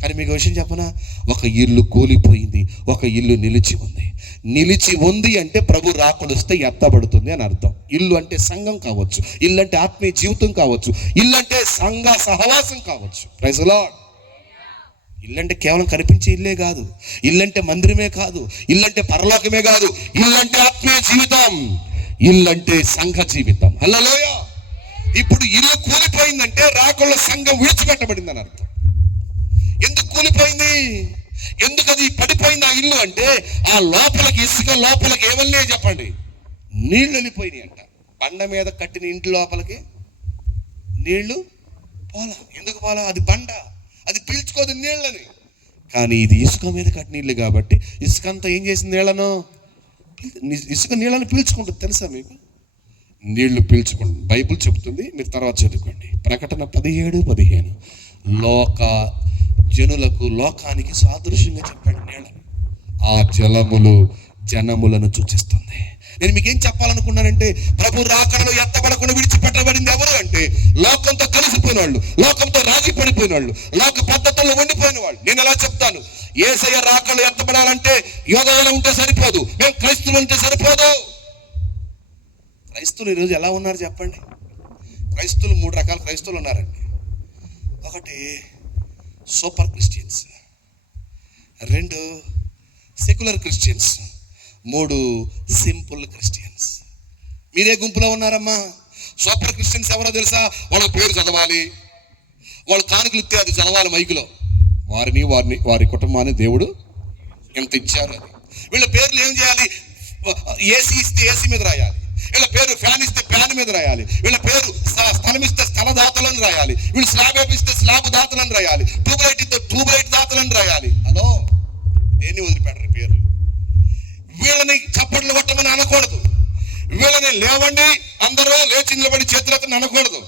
కానీ మీకు విషయం చెప్పనా? ఒక ఇల్లు కూలిపోయింది, ఒక ఇల్లు నిలిచి ఉంది. నిలిచి ఉంది అంటే ప్రభు రాకొలిస్తే ఎత్తబడుతుంది అని అర్థం. ఇల్లు అంటే సంఘం కావచ్చు, ఇల్లు అంటే ఆత్మీయ జీవితం కావచ్చు, ఇల్లు అంటే సంఘ సహవాసం కావచ్చు. Praise the Lord. ఇల్లు అంటే కేవలం కనిపించే ఇల్లే కాదు, ఇల్లు అంటే మందిరమే కాదు, ఇల్లు అంటే పరలోకమే కాదు, ఇల్లు అంటే ఆత్మీయ జీవితం, ఇల్లు అంటే సంఘ జీవితం. హల్లెలూయా. ఇప్పుడు ఇల్లు కూలిపోయిందంటే రాకొల్ల సంఘం విడిచిపెట్టబడింది అని అర్థం. ఎందుకు కూలిపోయింది? ఎందుకు అది పడిపోయింది ఆ ఇల్లు అంటే, ఆ లోపలికి, ఇసుక లోపలికి ఏమల్లే చెప్పండి, నీళ్లు వెళ్ళిపోయినాయి అంట. బండ మీద కట్టిన ఇంటి లోపలికి నీళ్లు పోలా. ఎందుకు పోలా? అది బండ, అది పీల్చుకోదు నీళ్ళని. కానీ ఇది ఇసుక మీద కట్టిన నీళ్ళు కాబట్టి ఇసుక అంతా ఏం చేసింది? నీళ్లను, ఇసుక నీళ్ళని పీల్చుకుంటుంది. తెలుసా మీకు? నీళ్లు పీల్చుకుంటుంది. బైబిల్ చెబుతుంది, మీరు తర్వాత చదువుకోండి. ప్రకటన 17:15 లోక జనులకు, లోకానికి సాదృశ్యంగా చెప్పాడు నీళ్ళని. ఆ జలములు జనములను సూచిస్తుంది. నేను మీకేం చెప్పాలనుకున్నానంటే, ప్రభు రాకడలో ఎత్తబడకుండా విడిచిపెట్టబడింది ఎవరు అంటే, లోకంతో కలిసిపోయిన వాళ్ళు, లోకంతో రాజీ పడిపోయిన వాళ్ళు, లోక పద్ధతుల్లో ఉండిపోయిన వాళ్ళు. నేను ఎలా చెప్తాను? యేసయ్య రాకడలో ఎత్తబడాలంటే యోధన ఉంటే సరిపోదు, మేము క్రైస్తవులు ఉంటే సరిపోదు. క్రైస్తవులు ఈరోజు ఎలా ఉన్నారు చెప్పండి? క్రైస్తవులు 3 రకాల క్రైస్తవులు ఉన్నారండి. ఒకటి super Christians, 2 secular Christians, 3 simple Christians. మీరే గుంపులో ఉన్నారమ్మా? సూపర్ క్రిస్టియన్స్ ఎవరో తెలుసా? వాళ్ళ పేరు చదవాలి, వాళ్ళు కానుకలు ఇస్తే అది చదవాలి మైకులో. వారి కుటుంబాన్ని దేవుడు ఎంత ఇచ్చారు అది. వీళ్ళ పేర్లు ఏం చేయాలి? ఏసీ ఇస్తే ఏసీ మీద రాయాలి, వీళ్ళ పేరు ఫ్యాన్ ఇస్తే ఫ్యాన్ మీద రాయాలి, వీళ్ళ పేరు స్థలం ఇస్తే స్థల దాతలను రాయాలి, వీళ్ళు స్లాబ్ వేపిస్తే స్లాబ్ దాతలను రాయాలి, ట్యూబ్లైట్ ఇస్తే ట్యూబ్లైట్ దాతలను రాయాలి. హలో, దేన్ని వదిలిపెట్టరు పేర్లు. వీళ్ళని చప్పట్లు కొట్టమని అనకూడదు, వీళ్ళని లేవండి అందరూ లేచి నిలబడి చేతులెత్తని అనకూడదు,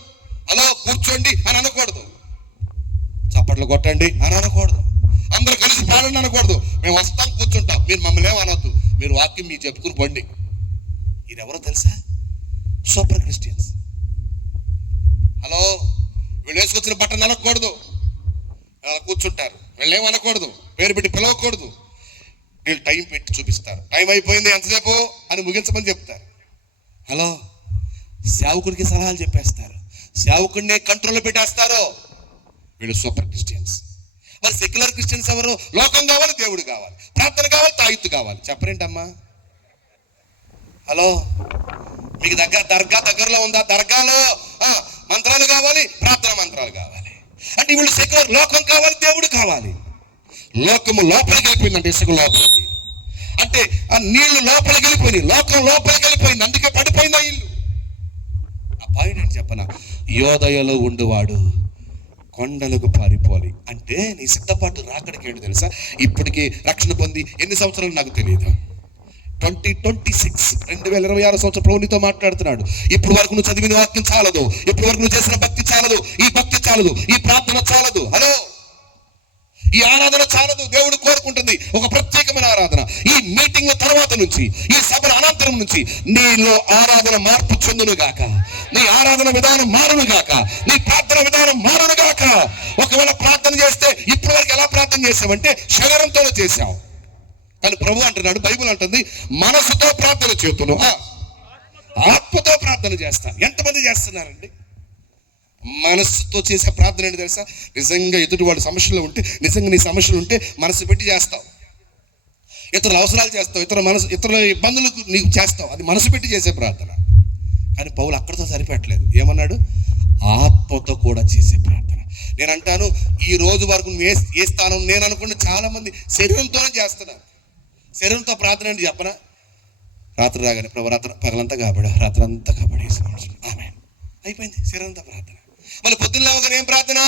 అలా కూర్చోండి అని అనకూడదు, చప్పట్లు కొట్టండి అని అనకూడదు, అందరూ కలిసి పాడండి అనకూడదు. మేము వస్తాం కూర్చుంటాం, మీరు మమ్మల్ని ఏమనొద్దు, మీరు వాక్యం మీరు చెప్పుకుని పండి. ఇది ఎవరో తెలుసా? Super Christians. హలో, వీళ్ళు వేసుకొచ్చిన బట్టలు అనకూడదు, అలా కూర్చుంటారు. వీళ్ళు ఏమనకూడదు, పేరు పెట్టి పిలవకూడదు. వీళ్ళు టైం పెట్టి చూపిస్తారు, టైం అయిపోయింది ఎంతసేపు అని ముగించమని చెప్తారు. హలో, సేవకుడికి సలహాలు చెప్పేస్తారు, సేవకుడినే కంట్రోల్లో పెట్టేస్తారు. వీళ్ళు సూపర్ క్రిస్టియన్స్. మరి సెక్యులర్ క్రిస్టియన్స్ ఎవరు? లోకం కావాలి, దేవుడు కావాలి, ప్రార్థన కావాలి, తాయిత్తు కావాలి. చెప్పరేంటమ్మా? హలో, మీకు దర్గా దగ్గరలో ఉందా? దర్గాలో మంత్రాలు కావాలి, ప్రార్థన మంత్రాలు కావాలి. అంటే వీళ్ళు సెక్యులర్, లోకం కావాలి, దేవుడు కావాలి. లోకము లోపలికి వెళ్ళిపోయిందంటే ఇసుక లోపలికి, అంటే ఆ నీళ్లు లోపలికి వెళ్ళిపోయినాయి, లోకం లోపలికి వెళ్ళిపోయింది, అందుకే పడిపోయింది ఆ ఇల్లు. ఆ పాయింట్ ఏంటి చెప్పనా? యోదయలో ఉండేవాడు కొండలకు పారిపోవాలి అంటే నీ సిద్ధపాటు రాకడికి ఏంటి తెలుసా? ఇప్పటికీ రక్షణ పొంది ఎన్ని సంవత్సరాలు నాకు తెలియదు. 2026 సంవత్సరం ప్రభు నీతో మాట్లాడుతున్నాడు. ఇప్పుడు వరకు నువ్వు చదివిన వాక్యం చాలదు, ఇప్పుడు వరకు నువ్వు చేసిన భక్తి చాలదు, ఈ భక్తి చాలదు, ఈ ప్రార్థన చాలదు. హలో, ఈ ఆరాధన చాలదు. దేవుడు కోరుకుంటుంది ఒక ప్రత్యేకమైన ఆరాధన. ఈ మీటింగ్ తర్వాత నుంచి, ఈ సభల అనంతరం నుంచి నీలో ఆరాధన మార్పు చెందును గాక, నీ ఆరాధన విధానం మారును గాక, నీ ప్రార్థన విధానం మారును గాక. ఒకవేళ ప్రార్థన చేస్తే ఇప్పటి వరకు ఎలా ప్రార్థన చేసావంటే శరీరంతోనే చేశావు. కానీ ప్రభు అంటున్నాడు, బైబిల్ అంటుంది, మనసుతో ప్రార్థన చేతును, ఆత్మతో ప్రార్థన చేస్తాను. ఎంతమంది చేస్తున్నారండి? మనసుతో చేసే ప్రార్థన ఏంటి తెలుసా? నిజంగా ఎదుటి వాడు సమస్యలు ఉంటే, నిజంగా నీ సమస్యలు ఉంటే మనసు పెట్టి చేస్తావు. ఇతరుల అవసరాలు చేస్తావు, ఇతరుల ఇబ్బందులకు నీకు చేస్తావు. అది మనసు పెట్టి చేసే ప్రార్థన. కానీ పౌలు అక్కడితో సరిపెట్టలేదు. ఏమన్నాడు? ఆత్మతో కూడా చేసే ప్రార్థన. నేను అంటాను, ఈ రోజు వరకు ఏ స్థానం నేను అనుకున్న చాలా మంది శరీరంతోనే చేస్తున్నాను. శరీరంతో ప్రార్థన అంటే చెప్పనా? రాత్రి రాగానే ప్రభు పగలంతా కాబడి, రాత్రి అంతా కాబడి ఆమె అయిపోయింది శరీరంతో ప్రార్థన. మళ్ళీ పొద్దున్న లేవగానే ఏం ప్రార్థన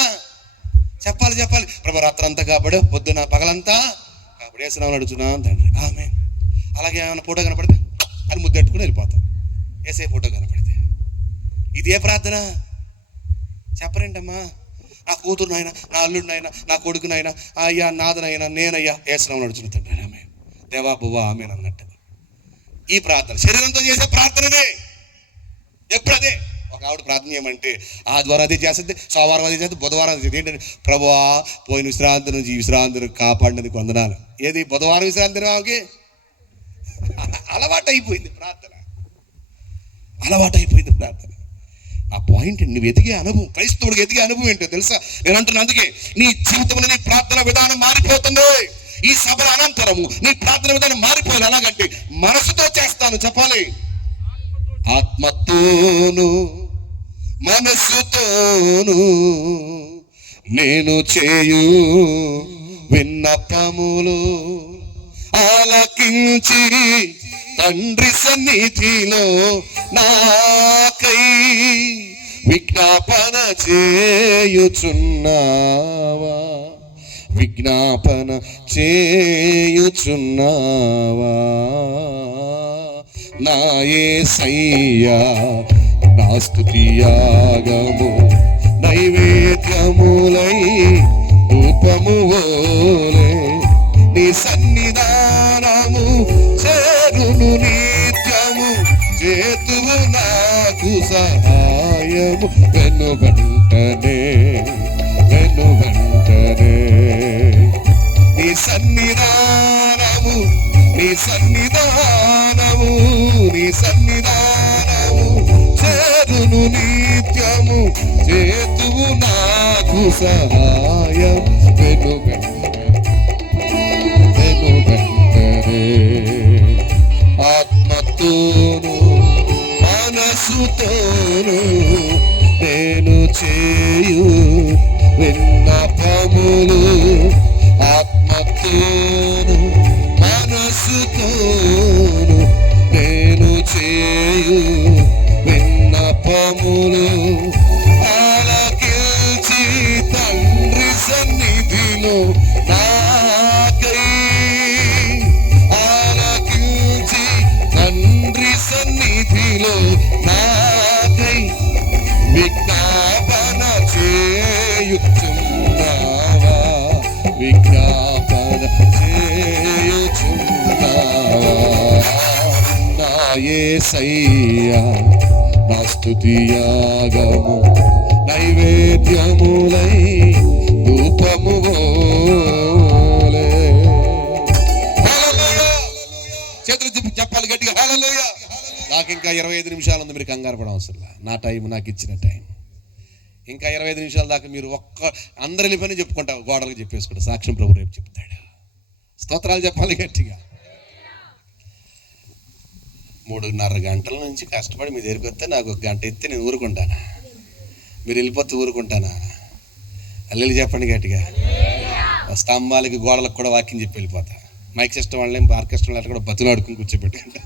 చెప్పాలి? ప్రభు రాత్రి అంతా కాబడి, పొద్దున పగలంతా కాబట్టి వేసినామని అడుగుతున్నా తండ్రి ఆమె. అలాగే ఏమైనా ఫోటో కనపడితే అని ముద్దెట్టుకుని వెళ్ళిపోతాం. వేసే ఫోటో కనపడితే ఇది ఏ ప్రార్థన చెప్పరేంటమ్మా? నా కూతురునైనా, నా అల్లుడినైనా, నా కొడుకునైనా, అయ్యా నాదనైనా, నేనయ్యా వేసినామని అడుగుతున్నా తండ్రి ఆమె, దేవా బువ్వా ఆమె అన్నట్టు. ఈ ప్రార్థన శరీరంతో చేసే ప్రార్థననే. ఎప్పుడదే ఒక ఆవిడ ప్రార్థన చేయమంటే ఆదివారం అది చేస్తుంది, సోమవారం అది చేస్తుంది, బుధవారం అది చేస్తుంది. ఏంటంటే ప్రభువా పోయిన విశ్రాంతి నుంచి ఈ విశ్రాంతిని కాపాడినందుకు వందనాలు. ఏది బుధవారం విశ్రాంతి ఆమెకి అలవాటు అయిపోయింది ప్రార్థన. ఆ పాయింట్ నువ్వు ఎదిగే అనుభవం, క్రైస్తవుడికి ఎదిగే అనుభవం ఏంటో తెలుసా? నేను అంటున్నా, అందుకే నీ జీవితంలో నీ ప్రార్థన విధానం మారిపోతుంది. ఈ సభల అనంతరము నీ ప్రార్థన విధానం మారిపోయింది. ఎలాగంటే మనసుతో చేస్తాను చెప్పాలి. ఆత్మతోను మనసుతోను నేను చేయు విన్నపములు ఆలకించి తండ్రి సన్నిధిలో నాకై విజ్ఞాపన చేయుచున్నావా, విజ్ఞాపన చేయుచున్నావా. నా యేసయ్యా నా స్తుతి యాగము నైవేద్యములై ధూపము వోలే నీ సన్నిధానము చేరును నిత్యము. చేతువు నాకు సహాయము వెనుగంటనే నీ సన్నిధానము చేరును నిత్యము. చేతువు నాకు సహాయం వెనుగంటనే. ఆత్మతోను మనసుతోను నేను చేయు విన్నపములు, ఆత్మతోను మనసుతోను నేను చేయు విన్నపములు ఆలకించి తండ్రి సన్నిధిలో నాకై, ఆలకించి తండ్రి సన్నిధిలో నాకై విజ్ఞాపన చేయుచున్నావా, విజ్ఞాపన చేయుచున్నావా. నా యేసయ్యా నా స్తుతి యాగము నైవేద్యములై ధూపము వోలే. చేతులు చెప్పాలి గట్టిగా హల్లెలూయా. నాకు ఇంకా 25 నిమిషాలు ఉంది, మీరు కంగారు పడ అవసరం. నా టైం నాకు ఇచ్చిన టైం. ఇంకా 25 నిమిషాల దాకా మీరు అందరి పని చెప్పుకుంటారు, గోడలకు చెప్పేసుకుంటారు. సాక్ష్యం ప్రభు రేపు చెప్తాడు. స్తోత్రాలు చెప్పాలి గట్టిగా. 3:30 గంటల నుంచి కష్టపడి మీ దగ్గరికి వస్తే నాకు 1 గంట ఎత్తే నేను ఊరుకుంటానా? మీరు వెళ్ళిపోతే ఊరుకుంటానా? అల్లెలు చెప్పండి గట్టిగా. స్తంభాలకి గోడలకు కూడా వాక్యం చెప్పి వెళ్ళిపోతా. మైక్ సిస్టమ్ వాళ్ళని ఆర్కెస్ట్రా వాళ్ళని కూడా బతులాడుకుని కూర్చోబెట్టంట.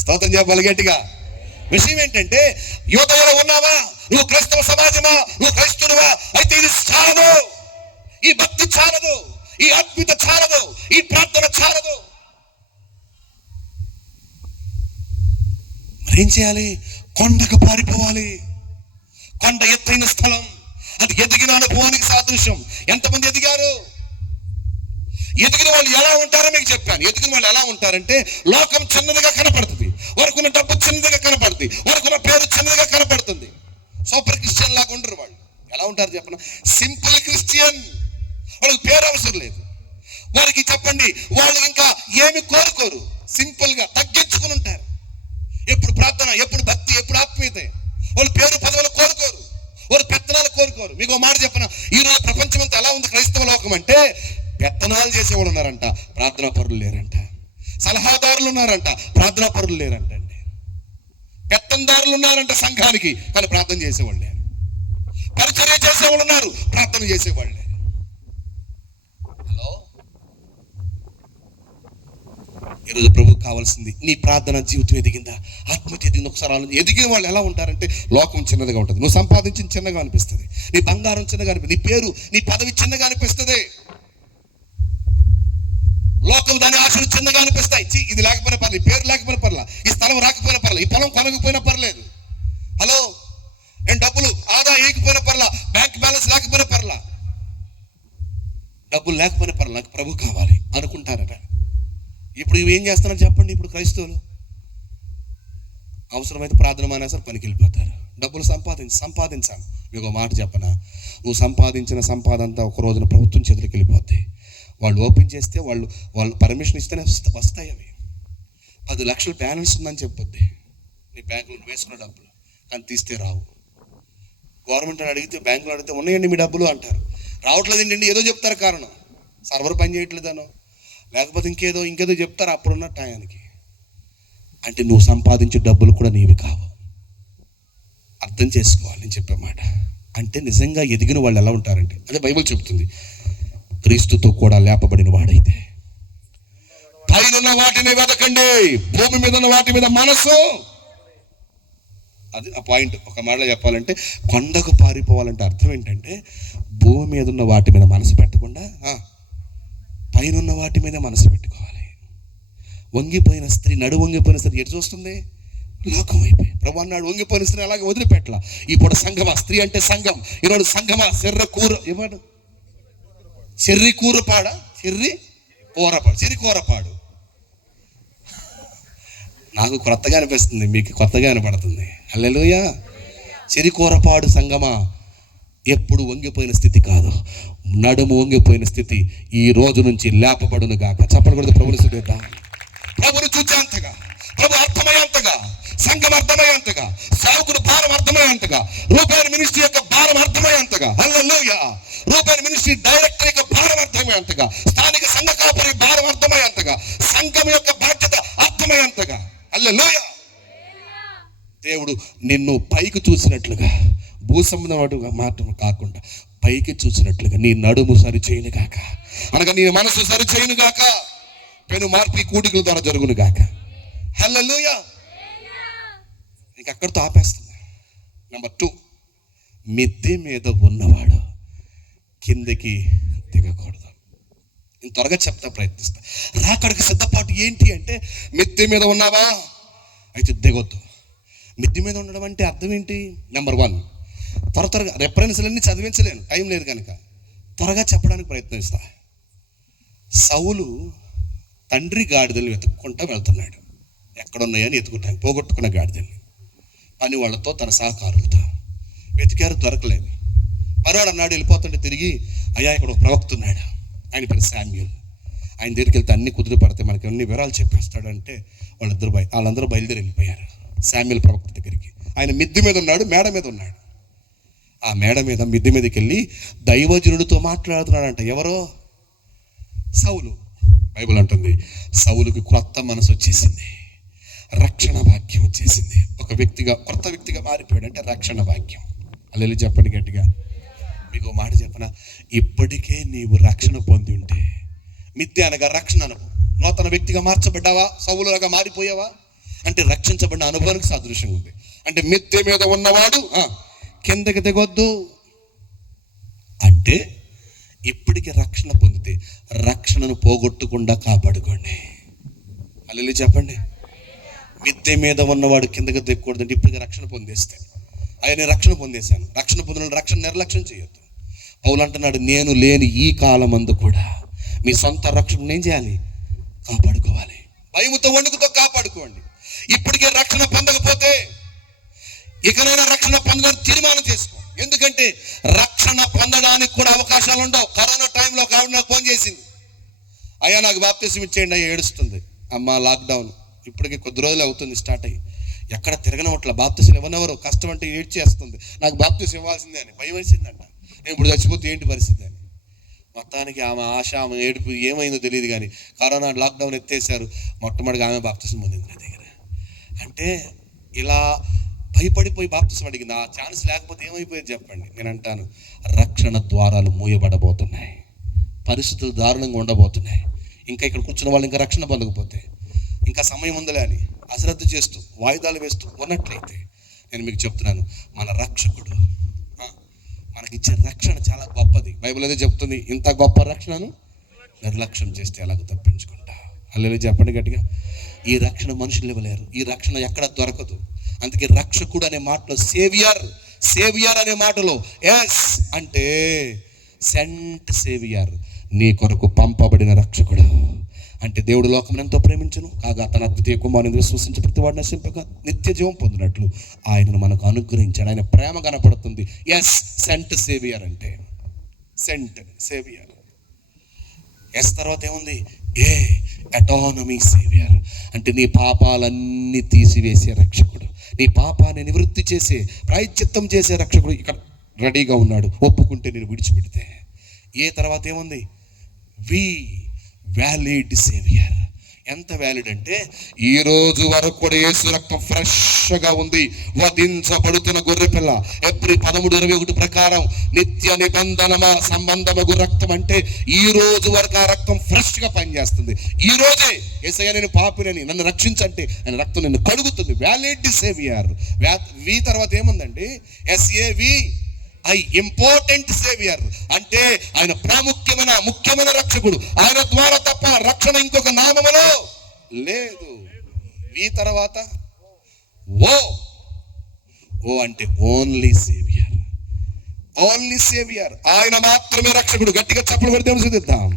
స్తోత్రం చెప్పాలి గట్టిగా. విషయం ఏంటంటే, యోధలో ఉన్నావా నువ్వు, క్రైస్తవ సమాజమా నువ్వు, క్రైస్తుడువా అయితే ఇది చాలదు, ఈ భక్తి చాలదు, ఈ ఆత్మీయత చాలదు, ఈ ప్రార్థన చాలదు. మరేం చేయాలి? కొండకు పారిపోవాలి. కొండ ఎత్తైన స్థలం, అది ఎదిగిన అనుభవానికి సాదృశ్యం. ఎంతమంది ఎదిగారు? ఎదిగిన వాళ్ళు ఎలా ఉంటారో మీకు చెప్పాను. ఎదిగిన వాళ్ళు ఎలా ఉంటారంటే లోకం చిన్నదిగా కనపడుతుంది, వారికున్న డబ్బు చిన్నదిగా కనపడుతుంది, వారికున్న పేరు చిన్నదిగా కనపడుతుంది. సూపర్ క్రిస్టియన్ లాగా ఉండరు వాళ్ళు. ఎలా ఉంటారు చెప్పండి? Simple Christian. వాళ్ళకి పేరు అవసరం లేదు. వారికి చెప్పండి, వాళ్ళు ఇంకా ఏమి కోరుకోరు, సింపుల్ గా తగ్గించుకుని ఉంటారు. ఎప్పుడు ప్రార్థన, ఎప్పుడు భక్తి, ఎప్పుడు ఆత్మీయత. వాళ్ళు పేరు పదవులు కోరుకోరు, వాళ్ళు పెత్తనాలు కోరుకోరు. మీకు ఒక మాట చెప్పన, ఈరోజు ప్రపంచం అంతా ఎలా ఉంది క్రైస్తవ లోకం అంటే, పెత్తనాలు చేసేవాళ్ళు ఉన్నారంట, ప్రార్థనా పరులు లేరంట. సలహాదారులు ఉన్నారంట, ప్రార్థనా పరులు లేరంట అండి. పెత్తందారులు ఉన్నారంట సంఘానికి, కానీ ప్రార్థన చేసేవాళ్ళు లేరు. పరిచర్య చేసేవాళ్ళు ఉన్నారు, ప్రార్థన చేసేవాళ్ళు లేరు. హలో, ఈరోజు ప్రభుకు కావాల్సింది నీ ప్రార్థన జీవితం ఎదిగిందా, ఆత్మహత్య ఎదిగింది. ఒకసారి ఆలోచన. ఎదిగిన వాళ్ళు ఎలా ఉంటారంటే లోకం చిన్నదిగా ఉంటుంది, నువ్వు సంపాదించిన చిన్నగా అనిపిస్తుంది, నీ బంగారం చిన్నగా అనిపిస్తుంది, నీ పేరు, నీ పదవి చిన్నగా అనిపిస్తుంది, లోకం దాని ఆశలు చిన్నగా అనిపిస్తాయి. ఇది లేకపోయినా పర్లేదు, పేరు లేకపోయినా పర్లేదు, ఈ స్థలం రాకపోయినా పర్లేదు, ఈ పొలం కొనకపోయినా పర్లేదు. హలో, నేను డబ్బులు ఆదా వేయకపోయినా పర్లా, బ్యాంక్ బ్యాలెన్స్ లేకపోయినా పర్లా, డబ్బులు లేకపోయినా పర్లా, నాకు ప్రభు కావాలి అనుకుంటారట. ఇప్పుడు ఇవి ఏం చేస్తారని చెప్పండి? ఇప్పుడు క్రైస్తవులు అవసరమైతే ప్రార్థన మానేసారు, పనికి వెళ్ళిపోతారు. డబ్బులు సంపాదించాలి. మీకు మాట చెప్పనా, నువ్వు సంపాదించిన సంపాదంతా ఒక రోజున ప్రభుత్వం చేతులకు వెళ్ళిపోతాయి. వాళ్ళు ఓపెన్ చేస్తే వాళ్ళు పర్మిషన్ ఇస్తేనే వస్తాయి అవి. 10 లక్షల బ్యాలెన్స్ ఉందని చెప్పొద్ది నీ బ్యాంకులో వేసుకున్న డబ్బులు, కానీ తీస్తే రావు. గవర్నమెంట్ అడిగితే, బ్యాంకులో అడిగితే ఉన్నాయండి మీ డబ్బులు అంటారు. రావట్లేదు ఏంటండి, ఏదో చెప్తారు కారణం, సర్వర్ పని చేయట్లేదనో లేకపోతే ఇంకేదో చెప్తారు అప్పుడున్న టయానికి. అంటే నువ్వు సంపాదించే డబ్బులు కూడా నీవి కావు. అర్థం చేసుకోవాలి నేను చెప్పే మాట. అంటే నిజంగా ఎదిగిన వాళ్ళు ఎలా ఉంటారంటే, అదే బైబిల్ చెప్తుంది, క్రీస్తుతో కూడా లేపబడిన వాడైతే పైన వాటిని వెతకండి, భూమి మీద ఉన్న వాటి మీద మనసు. అది ఆ పాయింట్. ఒక మాటలో చెప్పాలంటే, కొండకు పారిపోవాలంటే అర్థం ఏంటంటే, భూమి మీద ఉన్న వాటి మీద మనసు పెట్టకుండా పైన ఉన్న వాటి మీద మనసు పెట్టుకోవాలి. వంగిపోయిన స్త్రీ, వంగిపోయిన స్త్రీ ఎటు చూస్తుంది? లోకం అయిపోయి. ప్రభు అన్నాడు, వంగిపోయిన స్త్రీ అలాగే వదిలిపెట్టలా. ఇప్పుడు సంఘమా, స్త్రీ అంటే సంఘం. ఈరోజు సంఘమా, చెర్రి కూరపాడు. నాకు కొత్తగా అనిపిస్తుంది, మీకు కొత్తగా అనిపడుతుంది. హల్లెలూయా. చెరికూరపాడు సంఘమా, ఎప్పుడు వంగిపోయిన స్థితి కాదు, నడుము వంగిపోయిన స్థితి ఈ రోజు నుంచి లేపబడును గాక. చెప్పకూడదు. ప్రభుని చూద్దాం. ప్రభుని చూచేంతగా, ప్రభు అర్థమయ్యేంతగా, సంఘం అర్థమయ్యేంతగా, సేవకుడు భారం అర్థమయ్యేంతగా, రూపాయల మినిస్ట్రీ యొక్క భారం అర్థమయ్యేంతగా, హల్లెలూయా, రూపాయల మినిస్ట్రీ డైరెక్టర్ యొక్క భారం అర్థమయ్యేంతగా, స్థానిక సంఘ కాపరి భారం అర్థమయ్యేంతగా, సంఘం యొక్క బాధ్యత అర్థమయ్యేంతగా, హల్లెలూయా. దేవుడు నిన్ను పైకి చూసినట్లుగా, భూ సంబంధం మాత్రం కాకుండా పైకి చూసినట్లుగా నీ నడుము సరి చేయను గాక, అనగా నీ మనసు సరి చేయను గాక, పెను మార్పి కూడికల ద్వారా జరుగును గాక. హల్లెలూయా. ఇంక అక్కడితో ఆపేస్తుంది. నెంబర్ 2, మిద్దె మీద ఉన్నవాడు కిందకి దిగకూడదు. నేను త్వరగా చెప్తా ప్రయత్నిస్తా. రాకడికి సిద్ధపాటు ఏంటి అంటే, మిద్దె మీద ఉన్నావా అయితే దిగొద్దు. మిద్దె మీద ఉండడం అంటే అర్థం ఏంటి? నెంబర్ 1, త్వరగా రెఫరెన్స్లన్నీ చదివించలేను, టైం లేదు కనుక త్వరగా చెప్పడానికి ప్రయత్నిస్తా. సౌలు తండ్రి గాడిదలు వెతుక్కుంటూ వెళ్తున్నాడు. ఎక్కడున్నాయని ఎత్తుకుంటాను, పోగొట్టుకున్న గాడిదల్ని పని వాళ్ళతో, తన సహకారులతో వెతికారు, దొరకలేదు. పనివాడు అన్నాడు, వెళ్ళిపోతుంటే తిరిగి, అయ్యా ఇక్కడ ఒక ప్రవక్త ఉన్నాడు, ఆయన పేరు శామ్యూల్, ఆయన దగ్గరికి వెళ్తే అన్ని కుదిరి పడితే మనకి అన్ని వివరాలు చెప్పేస్తాడంటే వాళ్ళందరూ బయలుదేరి వెళ్ళిపోయారు శామ్యూల్ ప్రవక్త దగ్గరికి. ఆయన మిద్దె మీద ఉన్నాడు, మేడ మీద ఉన్నాడు. ఆ మిద్దె మీదకి వెళ్ళి దైవజనుడితో మాట్లాడుతున్నాడంట. ఎవరో? సౌలు. బైబిల్ అంటుంది, సౌలుకి క్రొత్త మనసు వచ్చేసింది, రక్షణ భాగ్యం వచ్చేసింది. కొత్త వ్యక్తిగా మారిపోయాడు. అంటే రక్షణ భాగ్యం. అల్లెలు చెప్పండి గట్టిగా. మీకు మాట చెప్పనా, ఇప్పటికే నీవు రక్షణ పొంది ఉంటే, మిద్దె అనగా రక్షణ అనుభవం, నూతన వ్యక్తిగా మార్చబడ్డావా, సౌలులాగా మారిపోయావా అంటే రక్షించబడిన అనుభవానికి సాదృశ్యంగా ఉంది. అంటే మిద్దె మీద ఉన్నవాడు కిందకి దిగొద్దు అంటే, ఇప్పటికి రక్షణ పొందితే రక్షణను పోగొట్టకుండా కాపాడుకోండి. అల్లెలు చెప్పండి. మిద్దె మీద ఉన్నవాడు కిందకి దిగకూడదు అంటే, ఇప్పటికి రక్షణ పొందేస్తే, ఆయన రక్షణ పొందేశాను, రక్షణ పొందిన రక్షణ నిర్లక్ష్యం చేయొద్దు. పౌలు అంటున్నాడు, నేను లేని ఈ కాలమందు కూడా మీ సొంత రక్షణను ఏం చేయాలి? కాపాడుకోవాలి. భయముతో వణుకుతో కాపాడుకోండి. ఇప్పటికే రక్షణ పొందకపోతే ఇకనైనా రక్షణ పొందడానికి తీర్మానం చేసుకో. ఎందుకంటే రక్షణ పొందడానికి కూడా అవకాశాలు ఉండవు. కరోనా టైంలో ఒక ఆవిడ నాకు ఫోన్ చేసింది, అయ్యా నాకు బాప్తిసం ఇచ్చేయండి అయ్యా, ఏడుస్తుంది. అమ్మ లాక్డౌన్ ఇప్పటికి కొద్ది రోజులు అవుతుంది స్టార్ట్ అయ్యి, ఎక్కడ తిరగనవట్ల, బాప్తిసం ఇవ్వనెవరు, కష్టం అంటే ఏడ్చేస్తుంది, నాకు బాప్తిసం ఇవ్వాల్సిందే అని భయం వేసిందంట. నేను ఇప్పుడు చచ్చిపోతే ఏంటి పరిస్థితి అని. మొత్తానికి ఆమె ఆశ, ఆమె ఏడుపు ఏమైందో తెలియదు కానీ కరోనా లాక్డౌన్ ఎత్తేసారు. మొట్టమొదటిగా ఆమె బాప్తిసం పొందింది నా దగ్గర. అంటే ఇలా భయపడిపోయి బాప్తిసం అడిగింది. ఆ ఛాన్స్ లేకపోతే ఏమైపోయేది చెప్పండి? నేను అంటాను, రక్షణ ద్వారాలు మూయబడబోతున్నాయి, పరిస్థితులు దారుణంగా ఉండబోతున్నాయి. ఇంకా ఇక్కడ కూర్చున్న వాళ్ళు ఇంకా రక్షణ పొందకపోతే, ఇంకా సమయం ఉందలే అని అశ్రద్ధ చేస్తూ వాయిదాలు వేస్తూ ఉన్నట్లయితే, నేను మీకు చెప్తున్నాను, మన రక్షకుడు మనకిచ్చే రక్షణ చాలా గొప్పది. బైబిల్ అదే చెప్తుంది, ఇంత గొప్ప రక్షణను నిర్లక్ష్యం చేస్తే ఎలాగో తప్పించుకుంటా. హల్లెలూయా చెప్పండి గట్టిగా. ఈ రక్షణ మనుషులు ఇవ్వలేరు, ఈ రక్షణ ఎక్కడ దొరకదు. అందుకే రక్షకుడు అనే మాటలో సేవియర్ అనే మాటలో ఎస్ అంటే సెంట్ సేవియర్, నీ కొరకు పంపబడిన రక్షకుడు. అంటే దేవుడు లోకమును ఎంతో ప్రేమించును కాగా తన అద్వితీయ కుమారుని విశ్వసించి ప్రతి వాడిని నశింపక నిత్య జీవం పొందినట్లు ఆయనను మనకు అనుగ్రహించాడు. ఆయన ప్రేమ కనపడుతుంది. ఎస్ సెంట్ సేవియర్ అంటే సెంట్ సేవియర్. ఎస్ తర్వాత ఏముంది? ఏ అటానమీ సేవియర్ అంటే నీ పాపాలన్నీ తీసివేసే రక్షకుడు, నీ పాపాన్ని నివృత్తి చేసే ప్రాయశ్చిత్తం చేసే రక్షకుడు ఇక్కడ రెడీగా ఉన్నాడు. ఒప్పుకుంటే నేను విడిచిపెడితే. ఏ తర్వాత ఏముంది? Valid saviour. ఎంత వ్యాలిడ్ అంటే ఈ రోజు వరకు కూడా యేసు రక్తం ఫ్రెష్గా ఉంది. వధించబడుతున్న గొర్రెపిల్ల ఏప్రిల్ 13:21 ప్రకారం నిత్య నిబంధన సంబంధమగు రక్తం అంటే ఈ రోజు వరకు ఆ రక్తం ఫ్రెష్గా పనిచేస్తుంది. ఈ రోజే యేసయ్య నేను పాపినని నన్ను రక్షించంటే ఆయన రక్తం నిన్ను కడుగుతుంది. Valid saviour. వి తర్వాత ఏముందండి? ఇంపార్టెంట్ సేవియర్ అంటే ఆయన ముఖ్యమైన రక్షకుడు. ఆయన ద్వారా తప్ప రక్షణ ఇంకొక నామములో లేదు. ఈ తర్వాత ఓ అంటే ఓన్లీ సేవియర్. ఆయన మాత్రమే రక్షకుడు. గట్టిగా చప్పలు కొడితే చూద్దాం.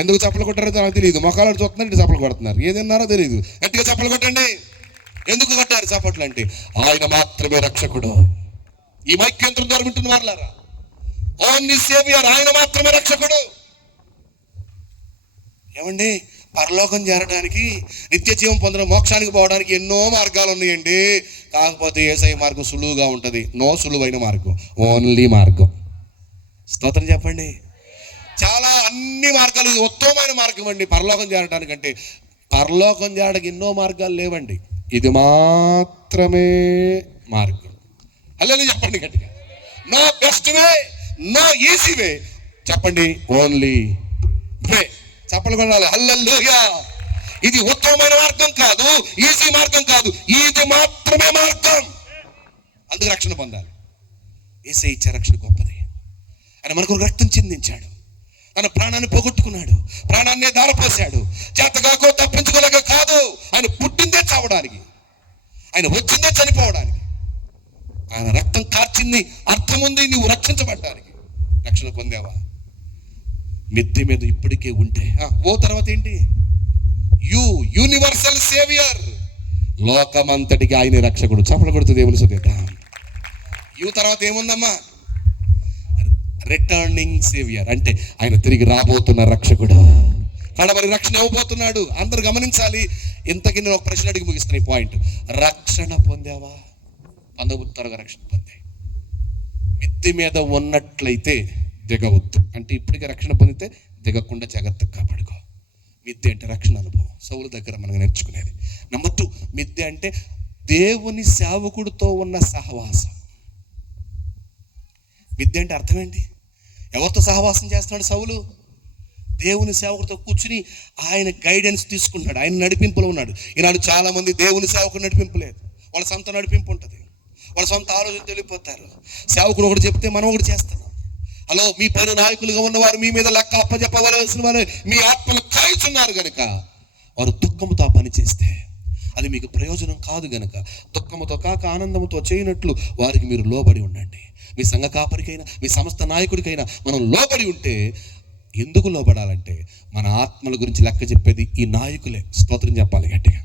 ఎందుకు చప్పలు కొట్టారో నాకు తెలియదు. మొక్కలు చూస్తున్నారు, చప్పలు కొడుతున్నారు. ఏదన్నారో తెలియదు. గట్టిగా చప్పలు కొట్టండి. ఎందుకు కొట్టారు చప్పట్లు అంటే ఆయన మాత్రమే రక్షకుడు. ఈ మైక్యంత్రం ద్వారా వింటున్న వాళ్ళారా, ఓన్లీ సేవియర్, ఆయన మాత్రమే రక్షకుడు. ఏమండి, పరలోకం చేరడానికి, నిత్య జీవం పొందడం, మోక్షానికి పోవడానికి ఎన్నో మార్గాలు ఉన్నాయండి. కాకపోతే యేసయ్య మార్గం సులువుగా ఉంటుంది. నో సులువైన మార్గం, ఓన్లీ మార్గం. స్తోత్రం చెప్పండి. చాలా అన్ని మార్గాలు ఉత్తమమైన మార్గం అండి పరలోకం చేరడానికి. అంటే పరలోకం చేరడానికి ఎన్నో మార్గాలు లేవండి, ఇది మాత్రమే మార్గం. హల్లెలూయా చెప్పండి గట్టిగా. No best way, no easy way. చెప్పండి ఓన్లీ వే. చెప్పలు కొనాలి. హల్లెలూయా. ఇది ఉత్తమమైన మార్గం కాదు, ఈజీ మార్గం కాదు, ఇది మాత్రమే మార్గం. అందుకు రక్షణ పొందాలి. యేసయ్య ఇచ్చే రక్షణ గొప్పది. ఆయన మనకు రక్తం చిందించాడు, తన ప్రాణాన్ని పోగొట్టుకున్నాడు, ప్రాణాన్ని దారపోసాడు. చేతగాకో తప్పించుకోలేక కాదు, ఆయన పుట్టిందే చావడానికి, ఆయన వచ్చిందే చనిపోవడానికి. ఆయన రక్తం కార్చింది అర్థం ఉంది, నువ్వు రక్షించబడ్డానికి. రక్షణ పొందావా? మిద్దె మీద ఇప్పటికే ఉంటే ఓ తర్వాత ఏంటి? Universal saviour. లోకమంతటికి ఆయన రక్షకుడు. చప్పలు కొడుతూ దేవుని స్తుతిద్దాం. తర్వాత ఏముందమ్మా? రిటర్నింగ్ సేవియర్ అంటే ఆయన తిరిగి రాబోతున్న రక్షకుడు. కడవరి రక్షణ ఇవ్వబోతున్నాడు. అందరూ గమనించాలి. ఇంతకీ నేను ఒక ప్రశ్న అడిగి ముగిస్తాను ఈ పాయింట్. రక్షణ పొందావా? పొందబోతారుగా రక్షణ పొందే. మిద్దె మీద ఉన్నట్లయితే దిగవద్దు. అంటే ఇప్పటికే రక్షణ పొందితే దిగకుండా జాగ్రత్తగా కాపాడుకో. మిద్దె అంటే రక్షణ అనుభవం. సౌలు దగ్గర మనకు నేర్చుకునేది. నెంబర్ 2, మిద్దె అంటే దేవుని సేవకుడితో ఉన్న సహవాసం. మిద్దె అంటే అర్థం ఏంటి? ఎవరితో సహవాసం చేస్తున్నాడు సౌలు? దేవుని సేవకుడితో కూర్చుని ఆయన గైడెన్స్ తీసుకుంటున్నాడు, ఆయన నడిపింపులో ఉన్నాడు. ఈనాడు చాలా మంది దేవుని సేవకుడు నడిపింపు లేదు, వాళ్ళ సొంత నడిపింపు ఉంటుంది, వాళ్ళ సొంత ఆలోచన తెలియపోతారు. సేవకుడు ఒకటి చెప్తే మనం ఒకటి చేస్తాం. హలో, మీ పైన నాయకులుగా ఉన్నవారు మీ మీద లెక్క అప్పచెప్పవలసిన వారు మీ ఆత్మలు కాయుచున్నారు కనుక వారు దుఃఖముతో ఆ పని చేస్తే అది మీకు ప్రయోజనం కాదు గనక దుఃఖముతో కాక ఆనందముతో చేయనట్లు వారికి మీరు లోబడి ఉండండి. మీ సంఘ కాపరికైనా మీ సంస్థ నాయకుడికైనా మనం లోబడి ఉంటే ఎందుకు లోబడాలంటే మన ఆత్మల గురించి లెక్క చెప్పేది ఈ నాయకులే. స్తోత్రం చెప్పాలి గట్టిగా.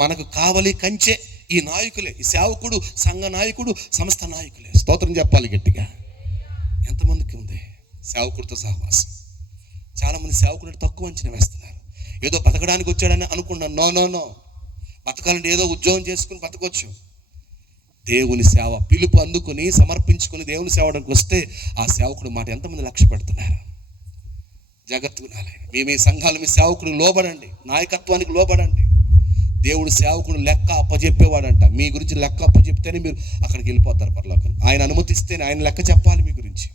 మనకు కావలి కంచె ఈ నాయకులే, ఈ సేవకుడు, సంఘ నాయకుడు, సంస్థ నాయకులే. స్తోత్రం చెప్పాలి గట్టిగా. ఎంతమందికి ఉంది సేవకుడితో సహవాసం? చాలామంది సేవకుడిని తక్కువ అంచనా వేస్తున్నారు. ఏదో బతకడానికి వచ్చాడని అనుకున్నాను. నో నో నో, బతకాలంటే ఏదో ఉద్యోగం చేసుకుని బతకొచ్చు. దేవుని సేవ పిలుపు అందుకుని సమర్పించుకుని దేవుని సేవడానికి వస్తే ఆ సేవకుడు మాట ఎంతమంది లక్ష్య పెడుతున్నారు? జాగ్రత్తగా మీ సంఘాలు మీ సేవకుడు లోబడండి, నాయకత్వానికి లోబడండి. దేవుడు సేవకుడు లెక్క అప్పచెప్పేవాడంట. మీ గురించి లెక్క అప్పచెప్తేనే మీరు అక్కడికి వెళ్ళిపోతారు పరలోకం. ఆయన అనుమతిస్తేనే ఆయన లెక్క చెప్పాలి మీ గురించి.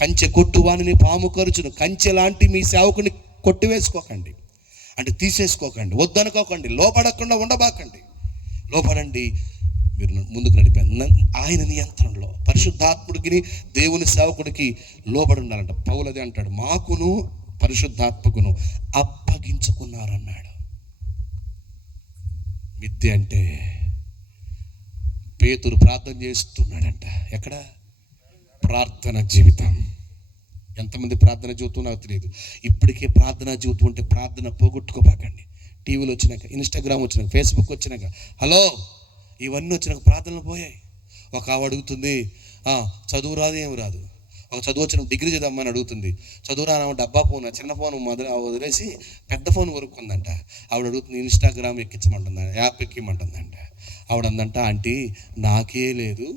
కంచె కొట్టువాని పాము ఖర్చును. కంచె లాంటి మీ సేవకుని కొట్టివేసుకోకండి, అంటే తీసేసుకోకండి, వద్దనుకోకండి, లోపడకుండా ఉండబాకండి. లోపడండి, మీరు ముందుకు నడిపాను. ఆయన నియంత్రణలో పరిశుద్ధాత్ముడికి దేవుని సేవకుడికి లోబడి ఉండాలంట. పౌలది అంటాడు, మాకును పరిశుద్ధాత్మకును అప్పగించుకున్నారన్నాడు. మిద్దె అంటే పేతురు ప్రార్థన చేస్తున్నాడంట. ఎక్కడ? ప్రార్థన జీవితం. ఎంతమంది ప్రార్థన జీవితం నాకు తెలియదు. ఇప్పటికే ప్రార్థనా జీవితం అంటే ప్రార్థన పోగొట్టుకోబాకండి. టీవీలో వచ్చినాక, ఇన్స్టాగ్రామ్ వచ్చినాక, ఫేస్బుక్ వచ్చినాక, హలో ఇవన్నీ వచ్చినాక ప్రార్థనలు పోయాయి. ఒక ఆవిడ అడుగుతుంది, చదువు రాదు ఏమి రాదు. ఒక చదువు వచ్చిన డిగ్రీ చదవమని అడుగుతుంది. చదువు రాని డబ్బా ఫోన్, చిన్న ఫోన్ వదిలేసి పెద్ద ఫోన్ కొనుక్కుందంట. ఆవిడ అడుగుతుంది, ఇన్స్టాగ్రామ్ ఎక్కించమంటుందంట, యాప్ ఎక్కిమంటుందంట. ఆవిడ అందంట, ఆంటీ నాకే లేదు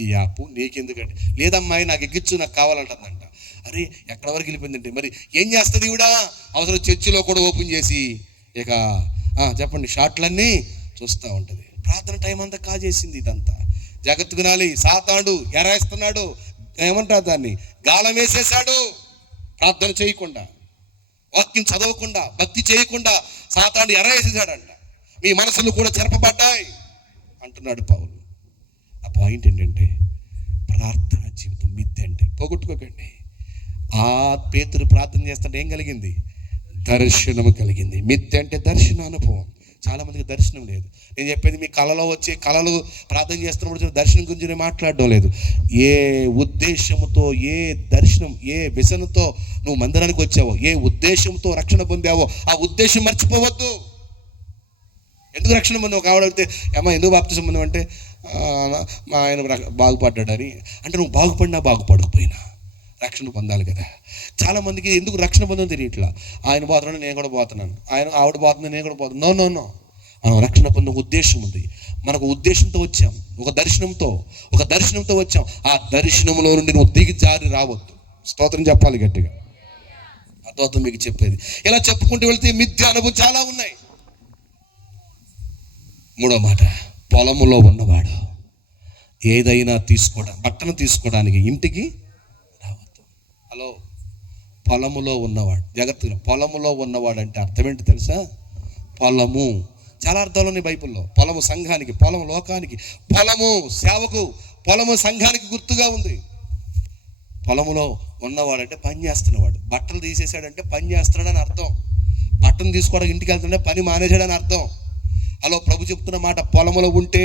ఈ యాప్, నీకెందుకంటే లేదమ్మాయి నాకు ఎక్కించు, నాకు కావాలంటుందంట. అరే ఎక్కడ వరకు వెళ్ళిపోయిందంటే మరి ఏం చేస్తుంది ఈవిడ? అవసరం చర్చిలో కూడా ఓపెన్ చేసి ఇక చెప్పండి షార్ట్లన్నీ చూస్తూ ఉంటుంది. ప్రార్థన టైం అంతా కాజేసింది ఇదంతా. జాగ్రత్తగా వినాలి. సాతానుడు ఎరాయిస్తున్నాడు, ఏమంటారు దాన్ని, గాలం వేసేసాడు. ప్రార్థన చేయకుండా, వాక్యం చదవకుండా, భక్తి చేయకుండా సాతానుడు ఎరాయిసేసాడంట. మీ మనసులు కూడా చెరపబడ్డాయి అంటున్నాడు పౌలు. ఆ పాయింట్ ఏంటంటే ప్రార్థన జీవితం మిద్దె అంటే పోగొట్టుకోకండి. ఆ పేతురు ప్రార్థన చేస్తుంటే ఏం కలిగింది? దర్శనము కలిగింది. మిద్దె అంటే దర్శన అనుభవం. చాలా మందికి దర్శనం లేదు. నేను చెప్పేది మీ కళలో వచ్చే కళలు ప్రార్థన చేస్తున్నప్పుడు దర్శనం గురించి నేను మాట్లాడడం లేదు. ఏ ఉద్దేశంతో, ఏ దర్శనం, ఏ వ్యసనంతో నువ్వు మందిరానికి వచ్చావో, ఏ ఉద్దేశంతో రక్షణ పొందావో ఆ ఉద్దేశం మర్చిపోవద్దు. ఎందుకు రక్షణ పొంది ఒక ఆవిడ అడిగితే, అమ్మ ఎందుకు బాప్తిసం పొందావు అంటే, మా ఆయన బాగుపడ్డాడని. అంటే నువ్వు బాగుపడినా బాగుపడకపోయినా రక్షణ పొందాలి కదా. చాలామందికి ఎందుకు రక్షణ పొందని తెలియట్లా. ఆయన పోతున్నాడు, నేను కూడా పోతున్నాను, ఆవిడ పోతుంది, నేను కూడా పోతున్నాను. నో నో నో, మనం రక్షణ పొందే ఉద్దేశం ఉంది. మనకు ఉద్దేశంతో వచ్చాం, ఒక దర్శనంతో వచ్చాం. ఆ దర్శనంలో నుండి నువ్వు దిగి జారి రావద్దు. స్తోత్రం చెప్పాలి గట్టిగా. అర్థం మీకు చెప్పేది. ఇలా చెప్పుకుంటూ వెళ్తే మిథ్య అనుభవం చాలా ఉన్నాయి. మూడో మాట, పొలములో ఉన్నవాడు ఏదైనా బట్టను తీసుకోవడానికి ఇంటికి రావద్దు. హలో, పొలములో ఉన్నవాడు, జాగ్రత్తగా. పొలములో ఉన్నవాడు అంటే అర్థం ఏంటి తెలుసా? పొలము చాలా అర్థాలు ఉన్నాయి బైబిల్లో. పొలము సంఘానికి, పొలము లోకానికి, పొలము సేవకు, పొలము సంఘానికి గుర్తుగా ఉంది. పొలములో ఉన్నవాడంటే పని చేస్తున్నవాడు. బట్టలు తీసేసాడంటే పని చేస్తున్నాడని అర్థం. బట్టను తీసుకోవడానికి ఇంటికి వెళ్తుంటే పని మానేసాడని అర్థం. హలో, ప్రభు చెప్తున్న మాట, పొలములో ఉంటే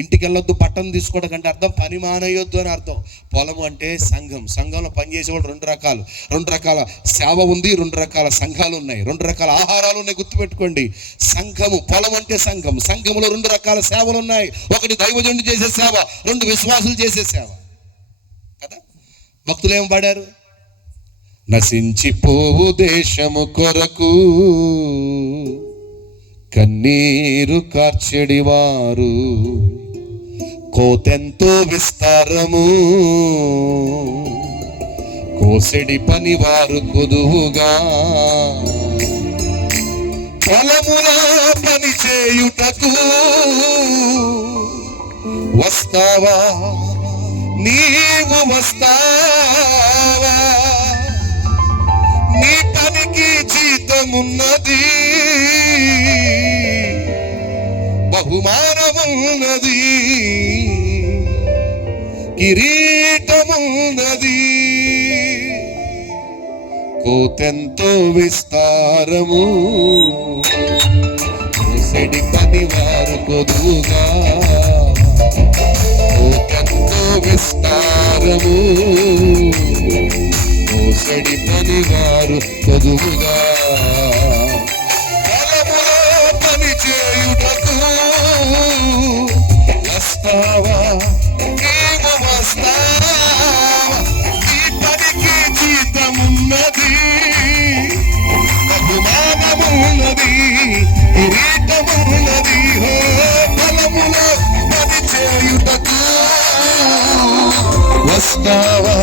ఇంటికి వెళ్ళొద్దు, బట్టను తీసుకోవడం అంటే అర్థం పని మానేయొద్దు అని అర్థం. పొలము అంటే సంఘం. సంఘంలో పనిచేసేవాడు రెండు రకాల సేవ ఉంది, రెండు రకాల సంఘాలు ఉన్నాయి, రెండు రకాల ఆహారాలు ఉన్నాయి. గుర్తుపెట్టుకోండి. సంఘము, పొలం అంటే సంఘం. సంఘములో రెండు రకాల సేవలు ఉన్నాయి. ఒకటి దైవజనుడు చేసే సేవ, రెండు విశ్వాసులు చేసే సేవ కదా. భక్తులు ఏం పాడారు? నశించిపోవు దేశము కొరకు కన్నీరు కార్చెడివారు, కోతెంతో విస్తారము, కోసెడి పనివారు కొదువుగా, పొలములా పని చేయుటకు వస్తావా, నీవు వస్తావా, నీ పనికి జీతమున్నది, బహుమానమున్నది, కిరీటమున్నది, కోతెంతో విస్తారము, కోసెడి పనివారు కొదువుగా, కోతెంతో విస్తారము, మోసడి పనివారు చదువుగా పొలములో పని చేయుటకు వస్తావా, నీవు వస్తావా? ఈ పనికి జీతమున్నది, బహుమానమున్నది, కిరీటమున్నది. పొలములో పని చేయుటకు వస్తావా,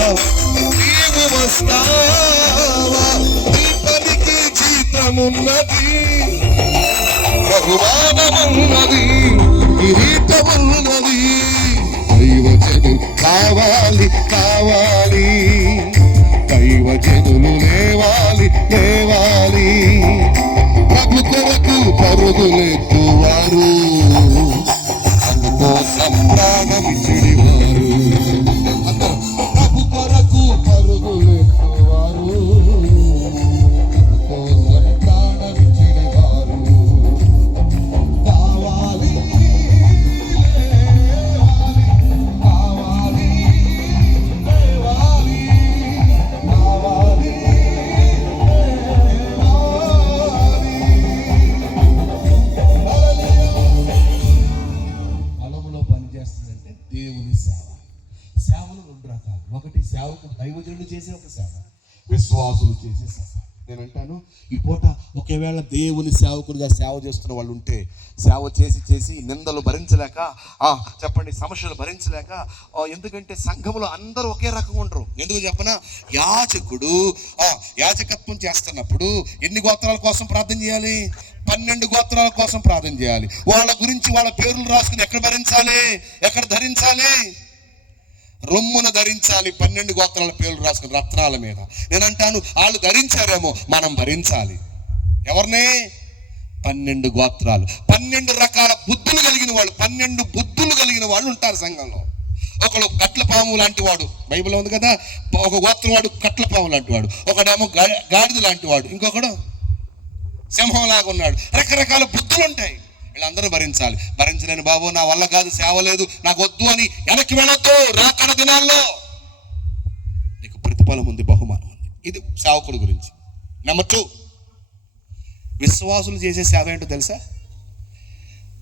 నీవు వస్తావా? ఈ పనికి జీతమున్నది, బహుమానమున్నది, కిరీటమున్నది. దైవజనులు కావాలి కావాలి, దైవజనులు లేవాలి లేవాలి. ప్రభు కొరకు పరుగులెత్తువారు, అందుకోసం ప్రాణమిచ్చిడివారు. ప్రభు కొరకు పరుగులెత్తువారు, అందుకోసం ప్రాణమిచ్చిడివారు. కావాలి కావాలి కావాలి కావాలి. పొలంలో పనిచేస్తుందంటే దేవుని సేవ. సేవలు రెండు రకాలు. ఒకటి సేవకు దైవజనులు చేసే ఒక సేవ, విశ్వాసులు చేసే సేవ. నేను అంటాను, ఈ పూట ఒకవేళ దేవుని సేవకుడిగా సేవ చేస్తున్న వాళ్ళు ఉంటే, సేవ చేసి చేసి నిందలు భరించలేక, చెప్పండి, సమస్యలు భరించలేక, ఎందుకంటే సంఘములో అందరూ ఒకే రకంగా ఉండరు. ఎందుకు చెప్పనా? యాజకుడు యాజకత్వం చేస్తున్నప్పుడు ఎన్ని గోత్రాల కోసం ప్రార్థన చేయాలి? 12 గోత్రాల కోసం ప్రార్థన చేయాలి. వాళ్ళ గురించి వాళ్ళ పేర్లు రాసుకుని ఎక్కడ భరించాలి, ఎక్కడ ధరించాలి? రొమ్మున ధరించాలి. 12 గోత్రాల పేర్లు రాసుకుని రత్నాల మీద. నేను అంటాను, వాళ్ళు ధరించారేమో, మనం భరించాలి. ఎవరిని? 12 గోత్రాలు, 12 రకాల బుద్ధులు కలిగిన వాళ్ళు, 12 బుద్ధులు కలిగిన వాళ్ళు ఉంటారు సంఘంలో. ఒకడు కట్లపాము లాంటి వాడు, బైబిల్లో ఉంది కదా, ఒక గోత్రం వాడు కట్లపాము లాంటి వాడు, ఒకడేమో గాడిద లాంటి వాడు, ఇంకొకడు సింహం లాగా ఉన్నాడు. రకరకాల బుద్ధులు ఉంటాయి. వీళ్ళందరూ భరించాలి. భరించలేని బాబు, నా వల్ల కాదు, సేవ లేదు, నాకు వద్దు అని వెనక్కి వెళ్ళొద్దు. రాకడ దినాల్లో నీకు ప్రతిఫలం ఉంది, బహుమానం ఉంది. ఇది సేవకుడు గురించి. నెంబర్ 2, విశ్వాసులు చేసే సేవ ఏంటో తెలుసా?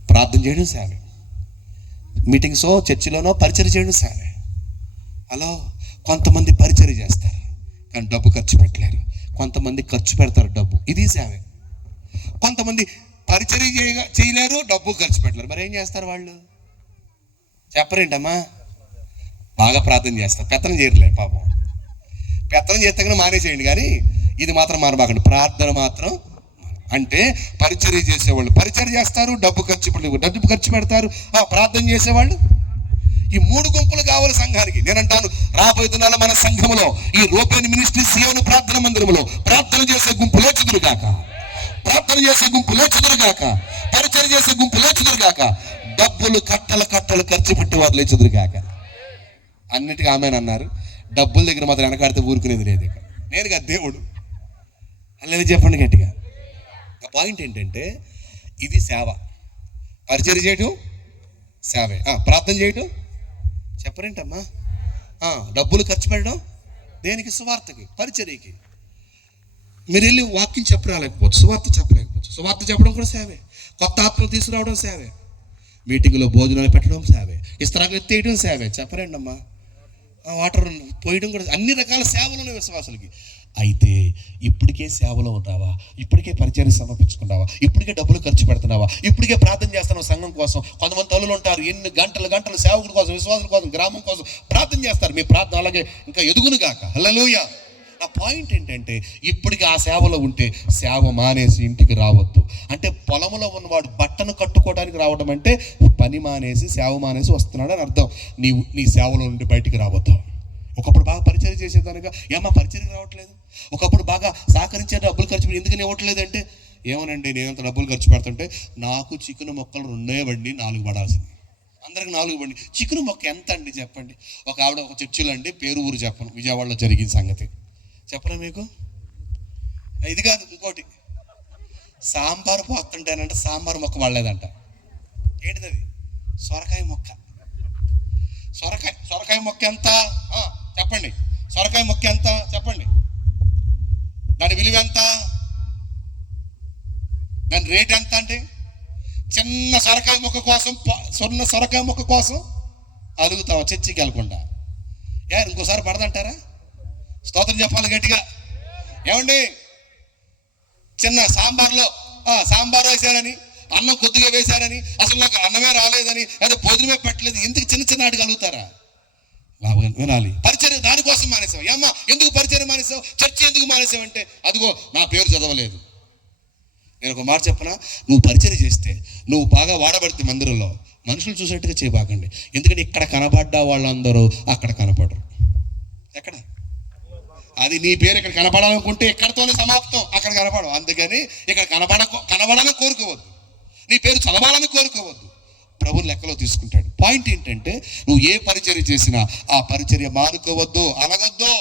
ప్రార్థన చేయడం సేవే. మీటింగ్సో చర్చిలోనో పరిచర్య చేయడం సేవే. హలో, కొంతమంది పరిచర్య చేస్తారు కానీ డబ్బు ఖర్చు పెట్టలేరు. కొంతమంది ఖర్చు పెడతారు డబ్బు, ఇది సేవే. కొంతమంది పరిచర్య చేయలేరు, డబ్బు ఖర్చు పెట్టలేరు. మరి ఏం చేస్తారు వాళ్ళు? చెప్పరేంటమ్మా? బాగా ప్రార్థన చేస్తారు, పెత్తనం చేయట్లే పాపం. పెత్తనం చేస్తే కానీ మానేసేయండి, కానీ ఇది మాత్రం మానబాకండి. ప్రార్థన మాత్రం. అంటే పరిచర్య చేసేవాళ్ళు పరిచర్య చేస్తారు, డబ్బు ఖర్చు పెడతారు. ప్రార్థన చేసేవాళ్ళు, ఈ 3 గుంపులు కావాలి సంఘానికి. నేనంటాను, రాబోయే దినాల్లో మన సంఘములో ఈ రూపేణి మినిస్ట్రీ సియోను ప్రార్థన మందిరంలో ప్రార్థన చేసే గుంపు లేచుదురుగాక, ప్రార్థన చేసే గుంపు లేచుదురుగాక, పరిచర్య చేసే గుంపు లేచుదురుగాక, డబ్బులు కట్టలు ఖర్చు పెట్టేవారు లేచుదురుగాక. అన్నిటికీ ఆమెనన్నారు. డబ్బుల దగ్గర మాత్రం వెనకాడితే ఊరుకునేది లేదు. నేను కదా దేవుడు అల్లెది చెప్పండి గట్టిగా. పాయింట్ ఏంటంటే, ఇది సేవ. పరిచర్య చేయటం సేవే, ప్రార్థన చేయటం చెప్పరేంటమ్మా? డబ్బులు ఖర్చు పెట్టడం దేనికి? సువార్తకి, పరిచర్యకి. మీరు వెళ్ళి వాక్యం చెప్పరాలేకపోవచ్చు, సువార్త చెప్పలేకపోవచ్చు. సువార్త చెప్పడం కూడా సేవే. కొత్త ఆత్మలు తీసుకురావడం సేవే. మీటింగ్లో భోజనాలు పెట్టడం సేవే. ఇస్తరాకులు ఎత్తేయడం సేవే. చెప్పరండి అమ్మా. వాటర్ పోయడం కూడా, అన్ని రకాల సేవలు ఉన్నాయి విశ్వాసులకి. అయితే ఇప్పటికే సేవలో ఉన్నావా? ఇప్పటికే పరిచర్య సమర్పించుకున్నావా? ఇప్పటికే డబ్బులు ఖర్చు పెడుతున్నావా? ఇప్పటికే ప్రార్థన చేస్తున్నావు సంఘం కోసం? కొంతమంది తల్లులు ఉంటారు, ఎన్ని గంటలు సేవకుల కోసం, విశ్వాసుల కోసం, గ్రామం కోసం ప్రార్థన చేస్తారు. మీ ప్రార్థన అలాగే ఇంకా ఎదుగునుగాక. హల్లెలూయా. నా పాయింట్ ఏంటంటే, ఇప్పటికి ఆ సేవలో ఉంటే సేవ మానేసి ఇంటికి రావద్దు. అంటే పొలంలో ఉన్నవాడు బట్టను కట్టుకోవడానికి రావడం అంటే పని మానేసి సేవ మానేసి వస్తున్నాడు అని అర్థం. నీ సేవలో నుండి బయటికి రావద్దు. ఒకప్పుడు బాగా పరిచర్య చేసేదానిగా, ఏమా పరిచర్యకి రావట్లేదు? ఒకప్పుడు బాగా సహకరించే డబ్బులు ఖర్చు పెట్టి ఎందుకని ఇవ్వట్లేదు అంటే, ఏమోనండి నేనంత డబ్బులు ఖర్చు పెడుతుంటే నాకు చికెన్ మొక్కలు 2 బండి 4 పడాల్సింది. అందరికి 4 బండి. చికెన్ మొక్క ఎంత అండి చెప్పండి? ఒక ఆవిడ ఒక చర్చిలో అండి, పేరు ఊరు చెప్పను, విజయవాడలో జరిగిన సంగతి చెప్పరా మీకు? ఇది కాదు, ఇంకోటి. సాంబారు పోతుంటేనంటే సాంబారు మొక్క పడలేదంట. ఏంటిది అది? సొరకాయ మొక్క. సొరకాయ మొక్క ఎంత చెప్పండి? సొరకాయ ముక్క ఎంత చెప్పండి, దాని విలువ ఎంత, దాని రేట్ ఎంత అంటే చిన్న సొరకాయ ముక్క కోసం అలుగుతావా చర్చికి వెళ్ళకుండా? ఇంకోసారి పడదంటారా? స్తోత్రం చెప్పాలి గట్టిగా. ఏమండి, చిన్న సాంబార్ వేశారని, అన్నం కొద్దిగా వేశారని, అసలు నాకు అన్నమే రాలేదని, అదే భోజనమే పెట్టలేదు, ఎందుకు చిన్న అడగలుగుతారా? వినాలి. పరిచర్య దానికోసం మానేసావు. ఏమ్మా ఎందుకు పరిచర్య మానేసావు, చర్చ ఎందుకు మానేసావు అంటే అదిగో నా పేరు చదవలేదు. నేను ఒక మాట చెప్పనా, నువ్వు పరిచర్య చేస్తే, నువ్వు బాగా వాడబడితే మందిరంలో మనుషులు చూసేట్టుగా చేయబాకండి. ఎందుకంటే ఇక్కడ కనబడ్డ వాళ్ళందరూ అక్కడ కనపడరు. ఎక్కడ అది నీ పేరు ఇక్కడ కనపడాలనుకుంటే ఇక్కడతోనే సమాప్తం, అక్కడ కనపడవు. అందుకని ఇక్కడ కనబడాలని కోరుకోవద్దు, నీ పేరు చదవాలని కోరుకోవద్దు. ప్రభుని లెక్కలో తీసుకుంటాడు. పాయింట్ ఏంటంటే నువ్వు ఏ పరిచర్య చేసినా ఆ పరిచర్య మానుకోవద్దు, అనగొద్దు.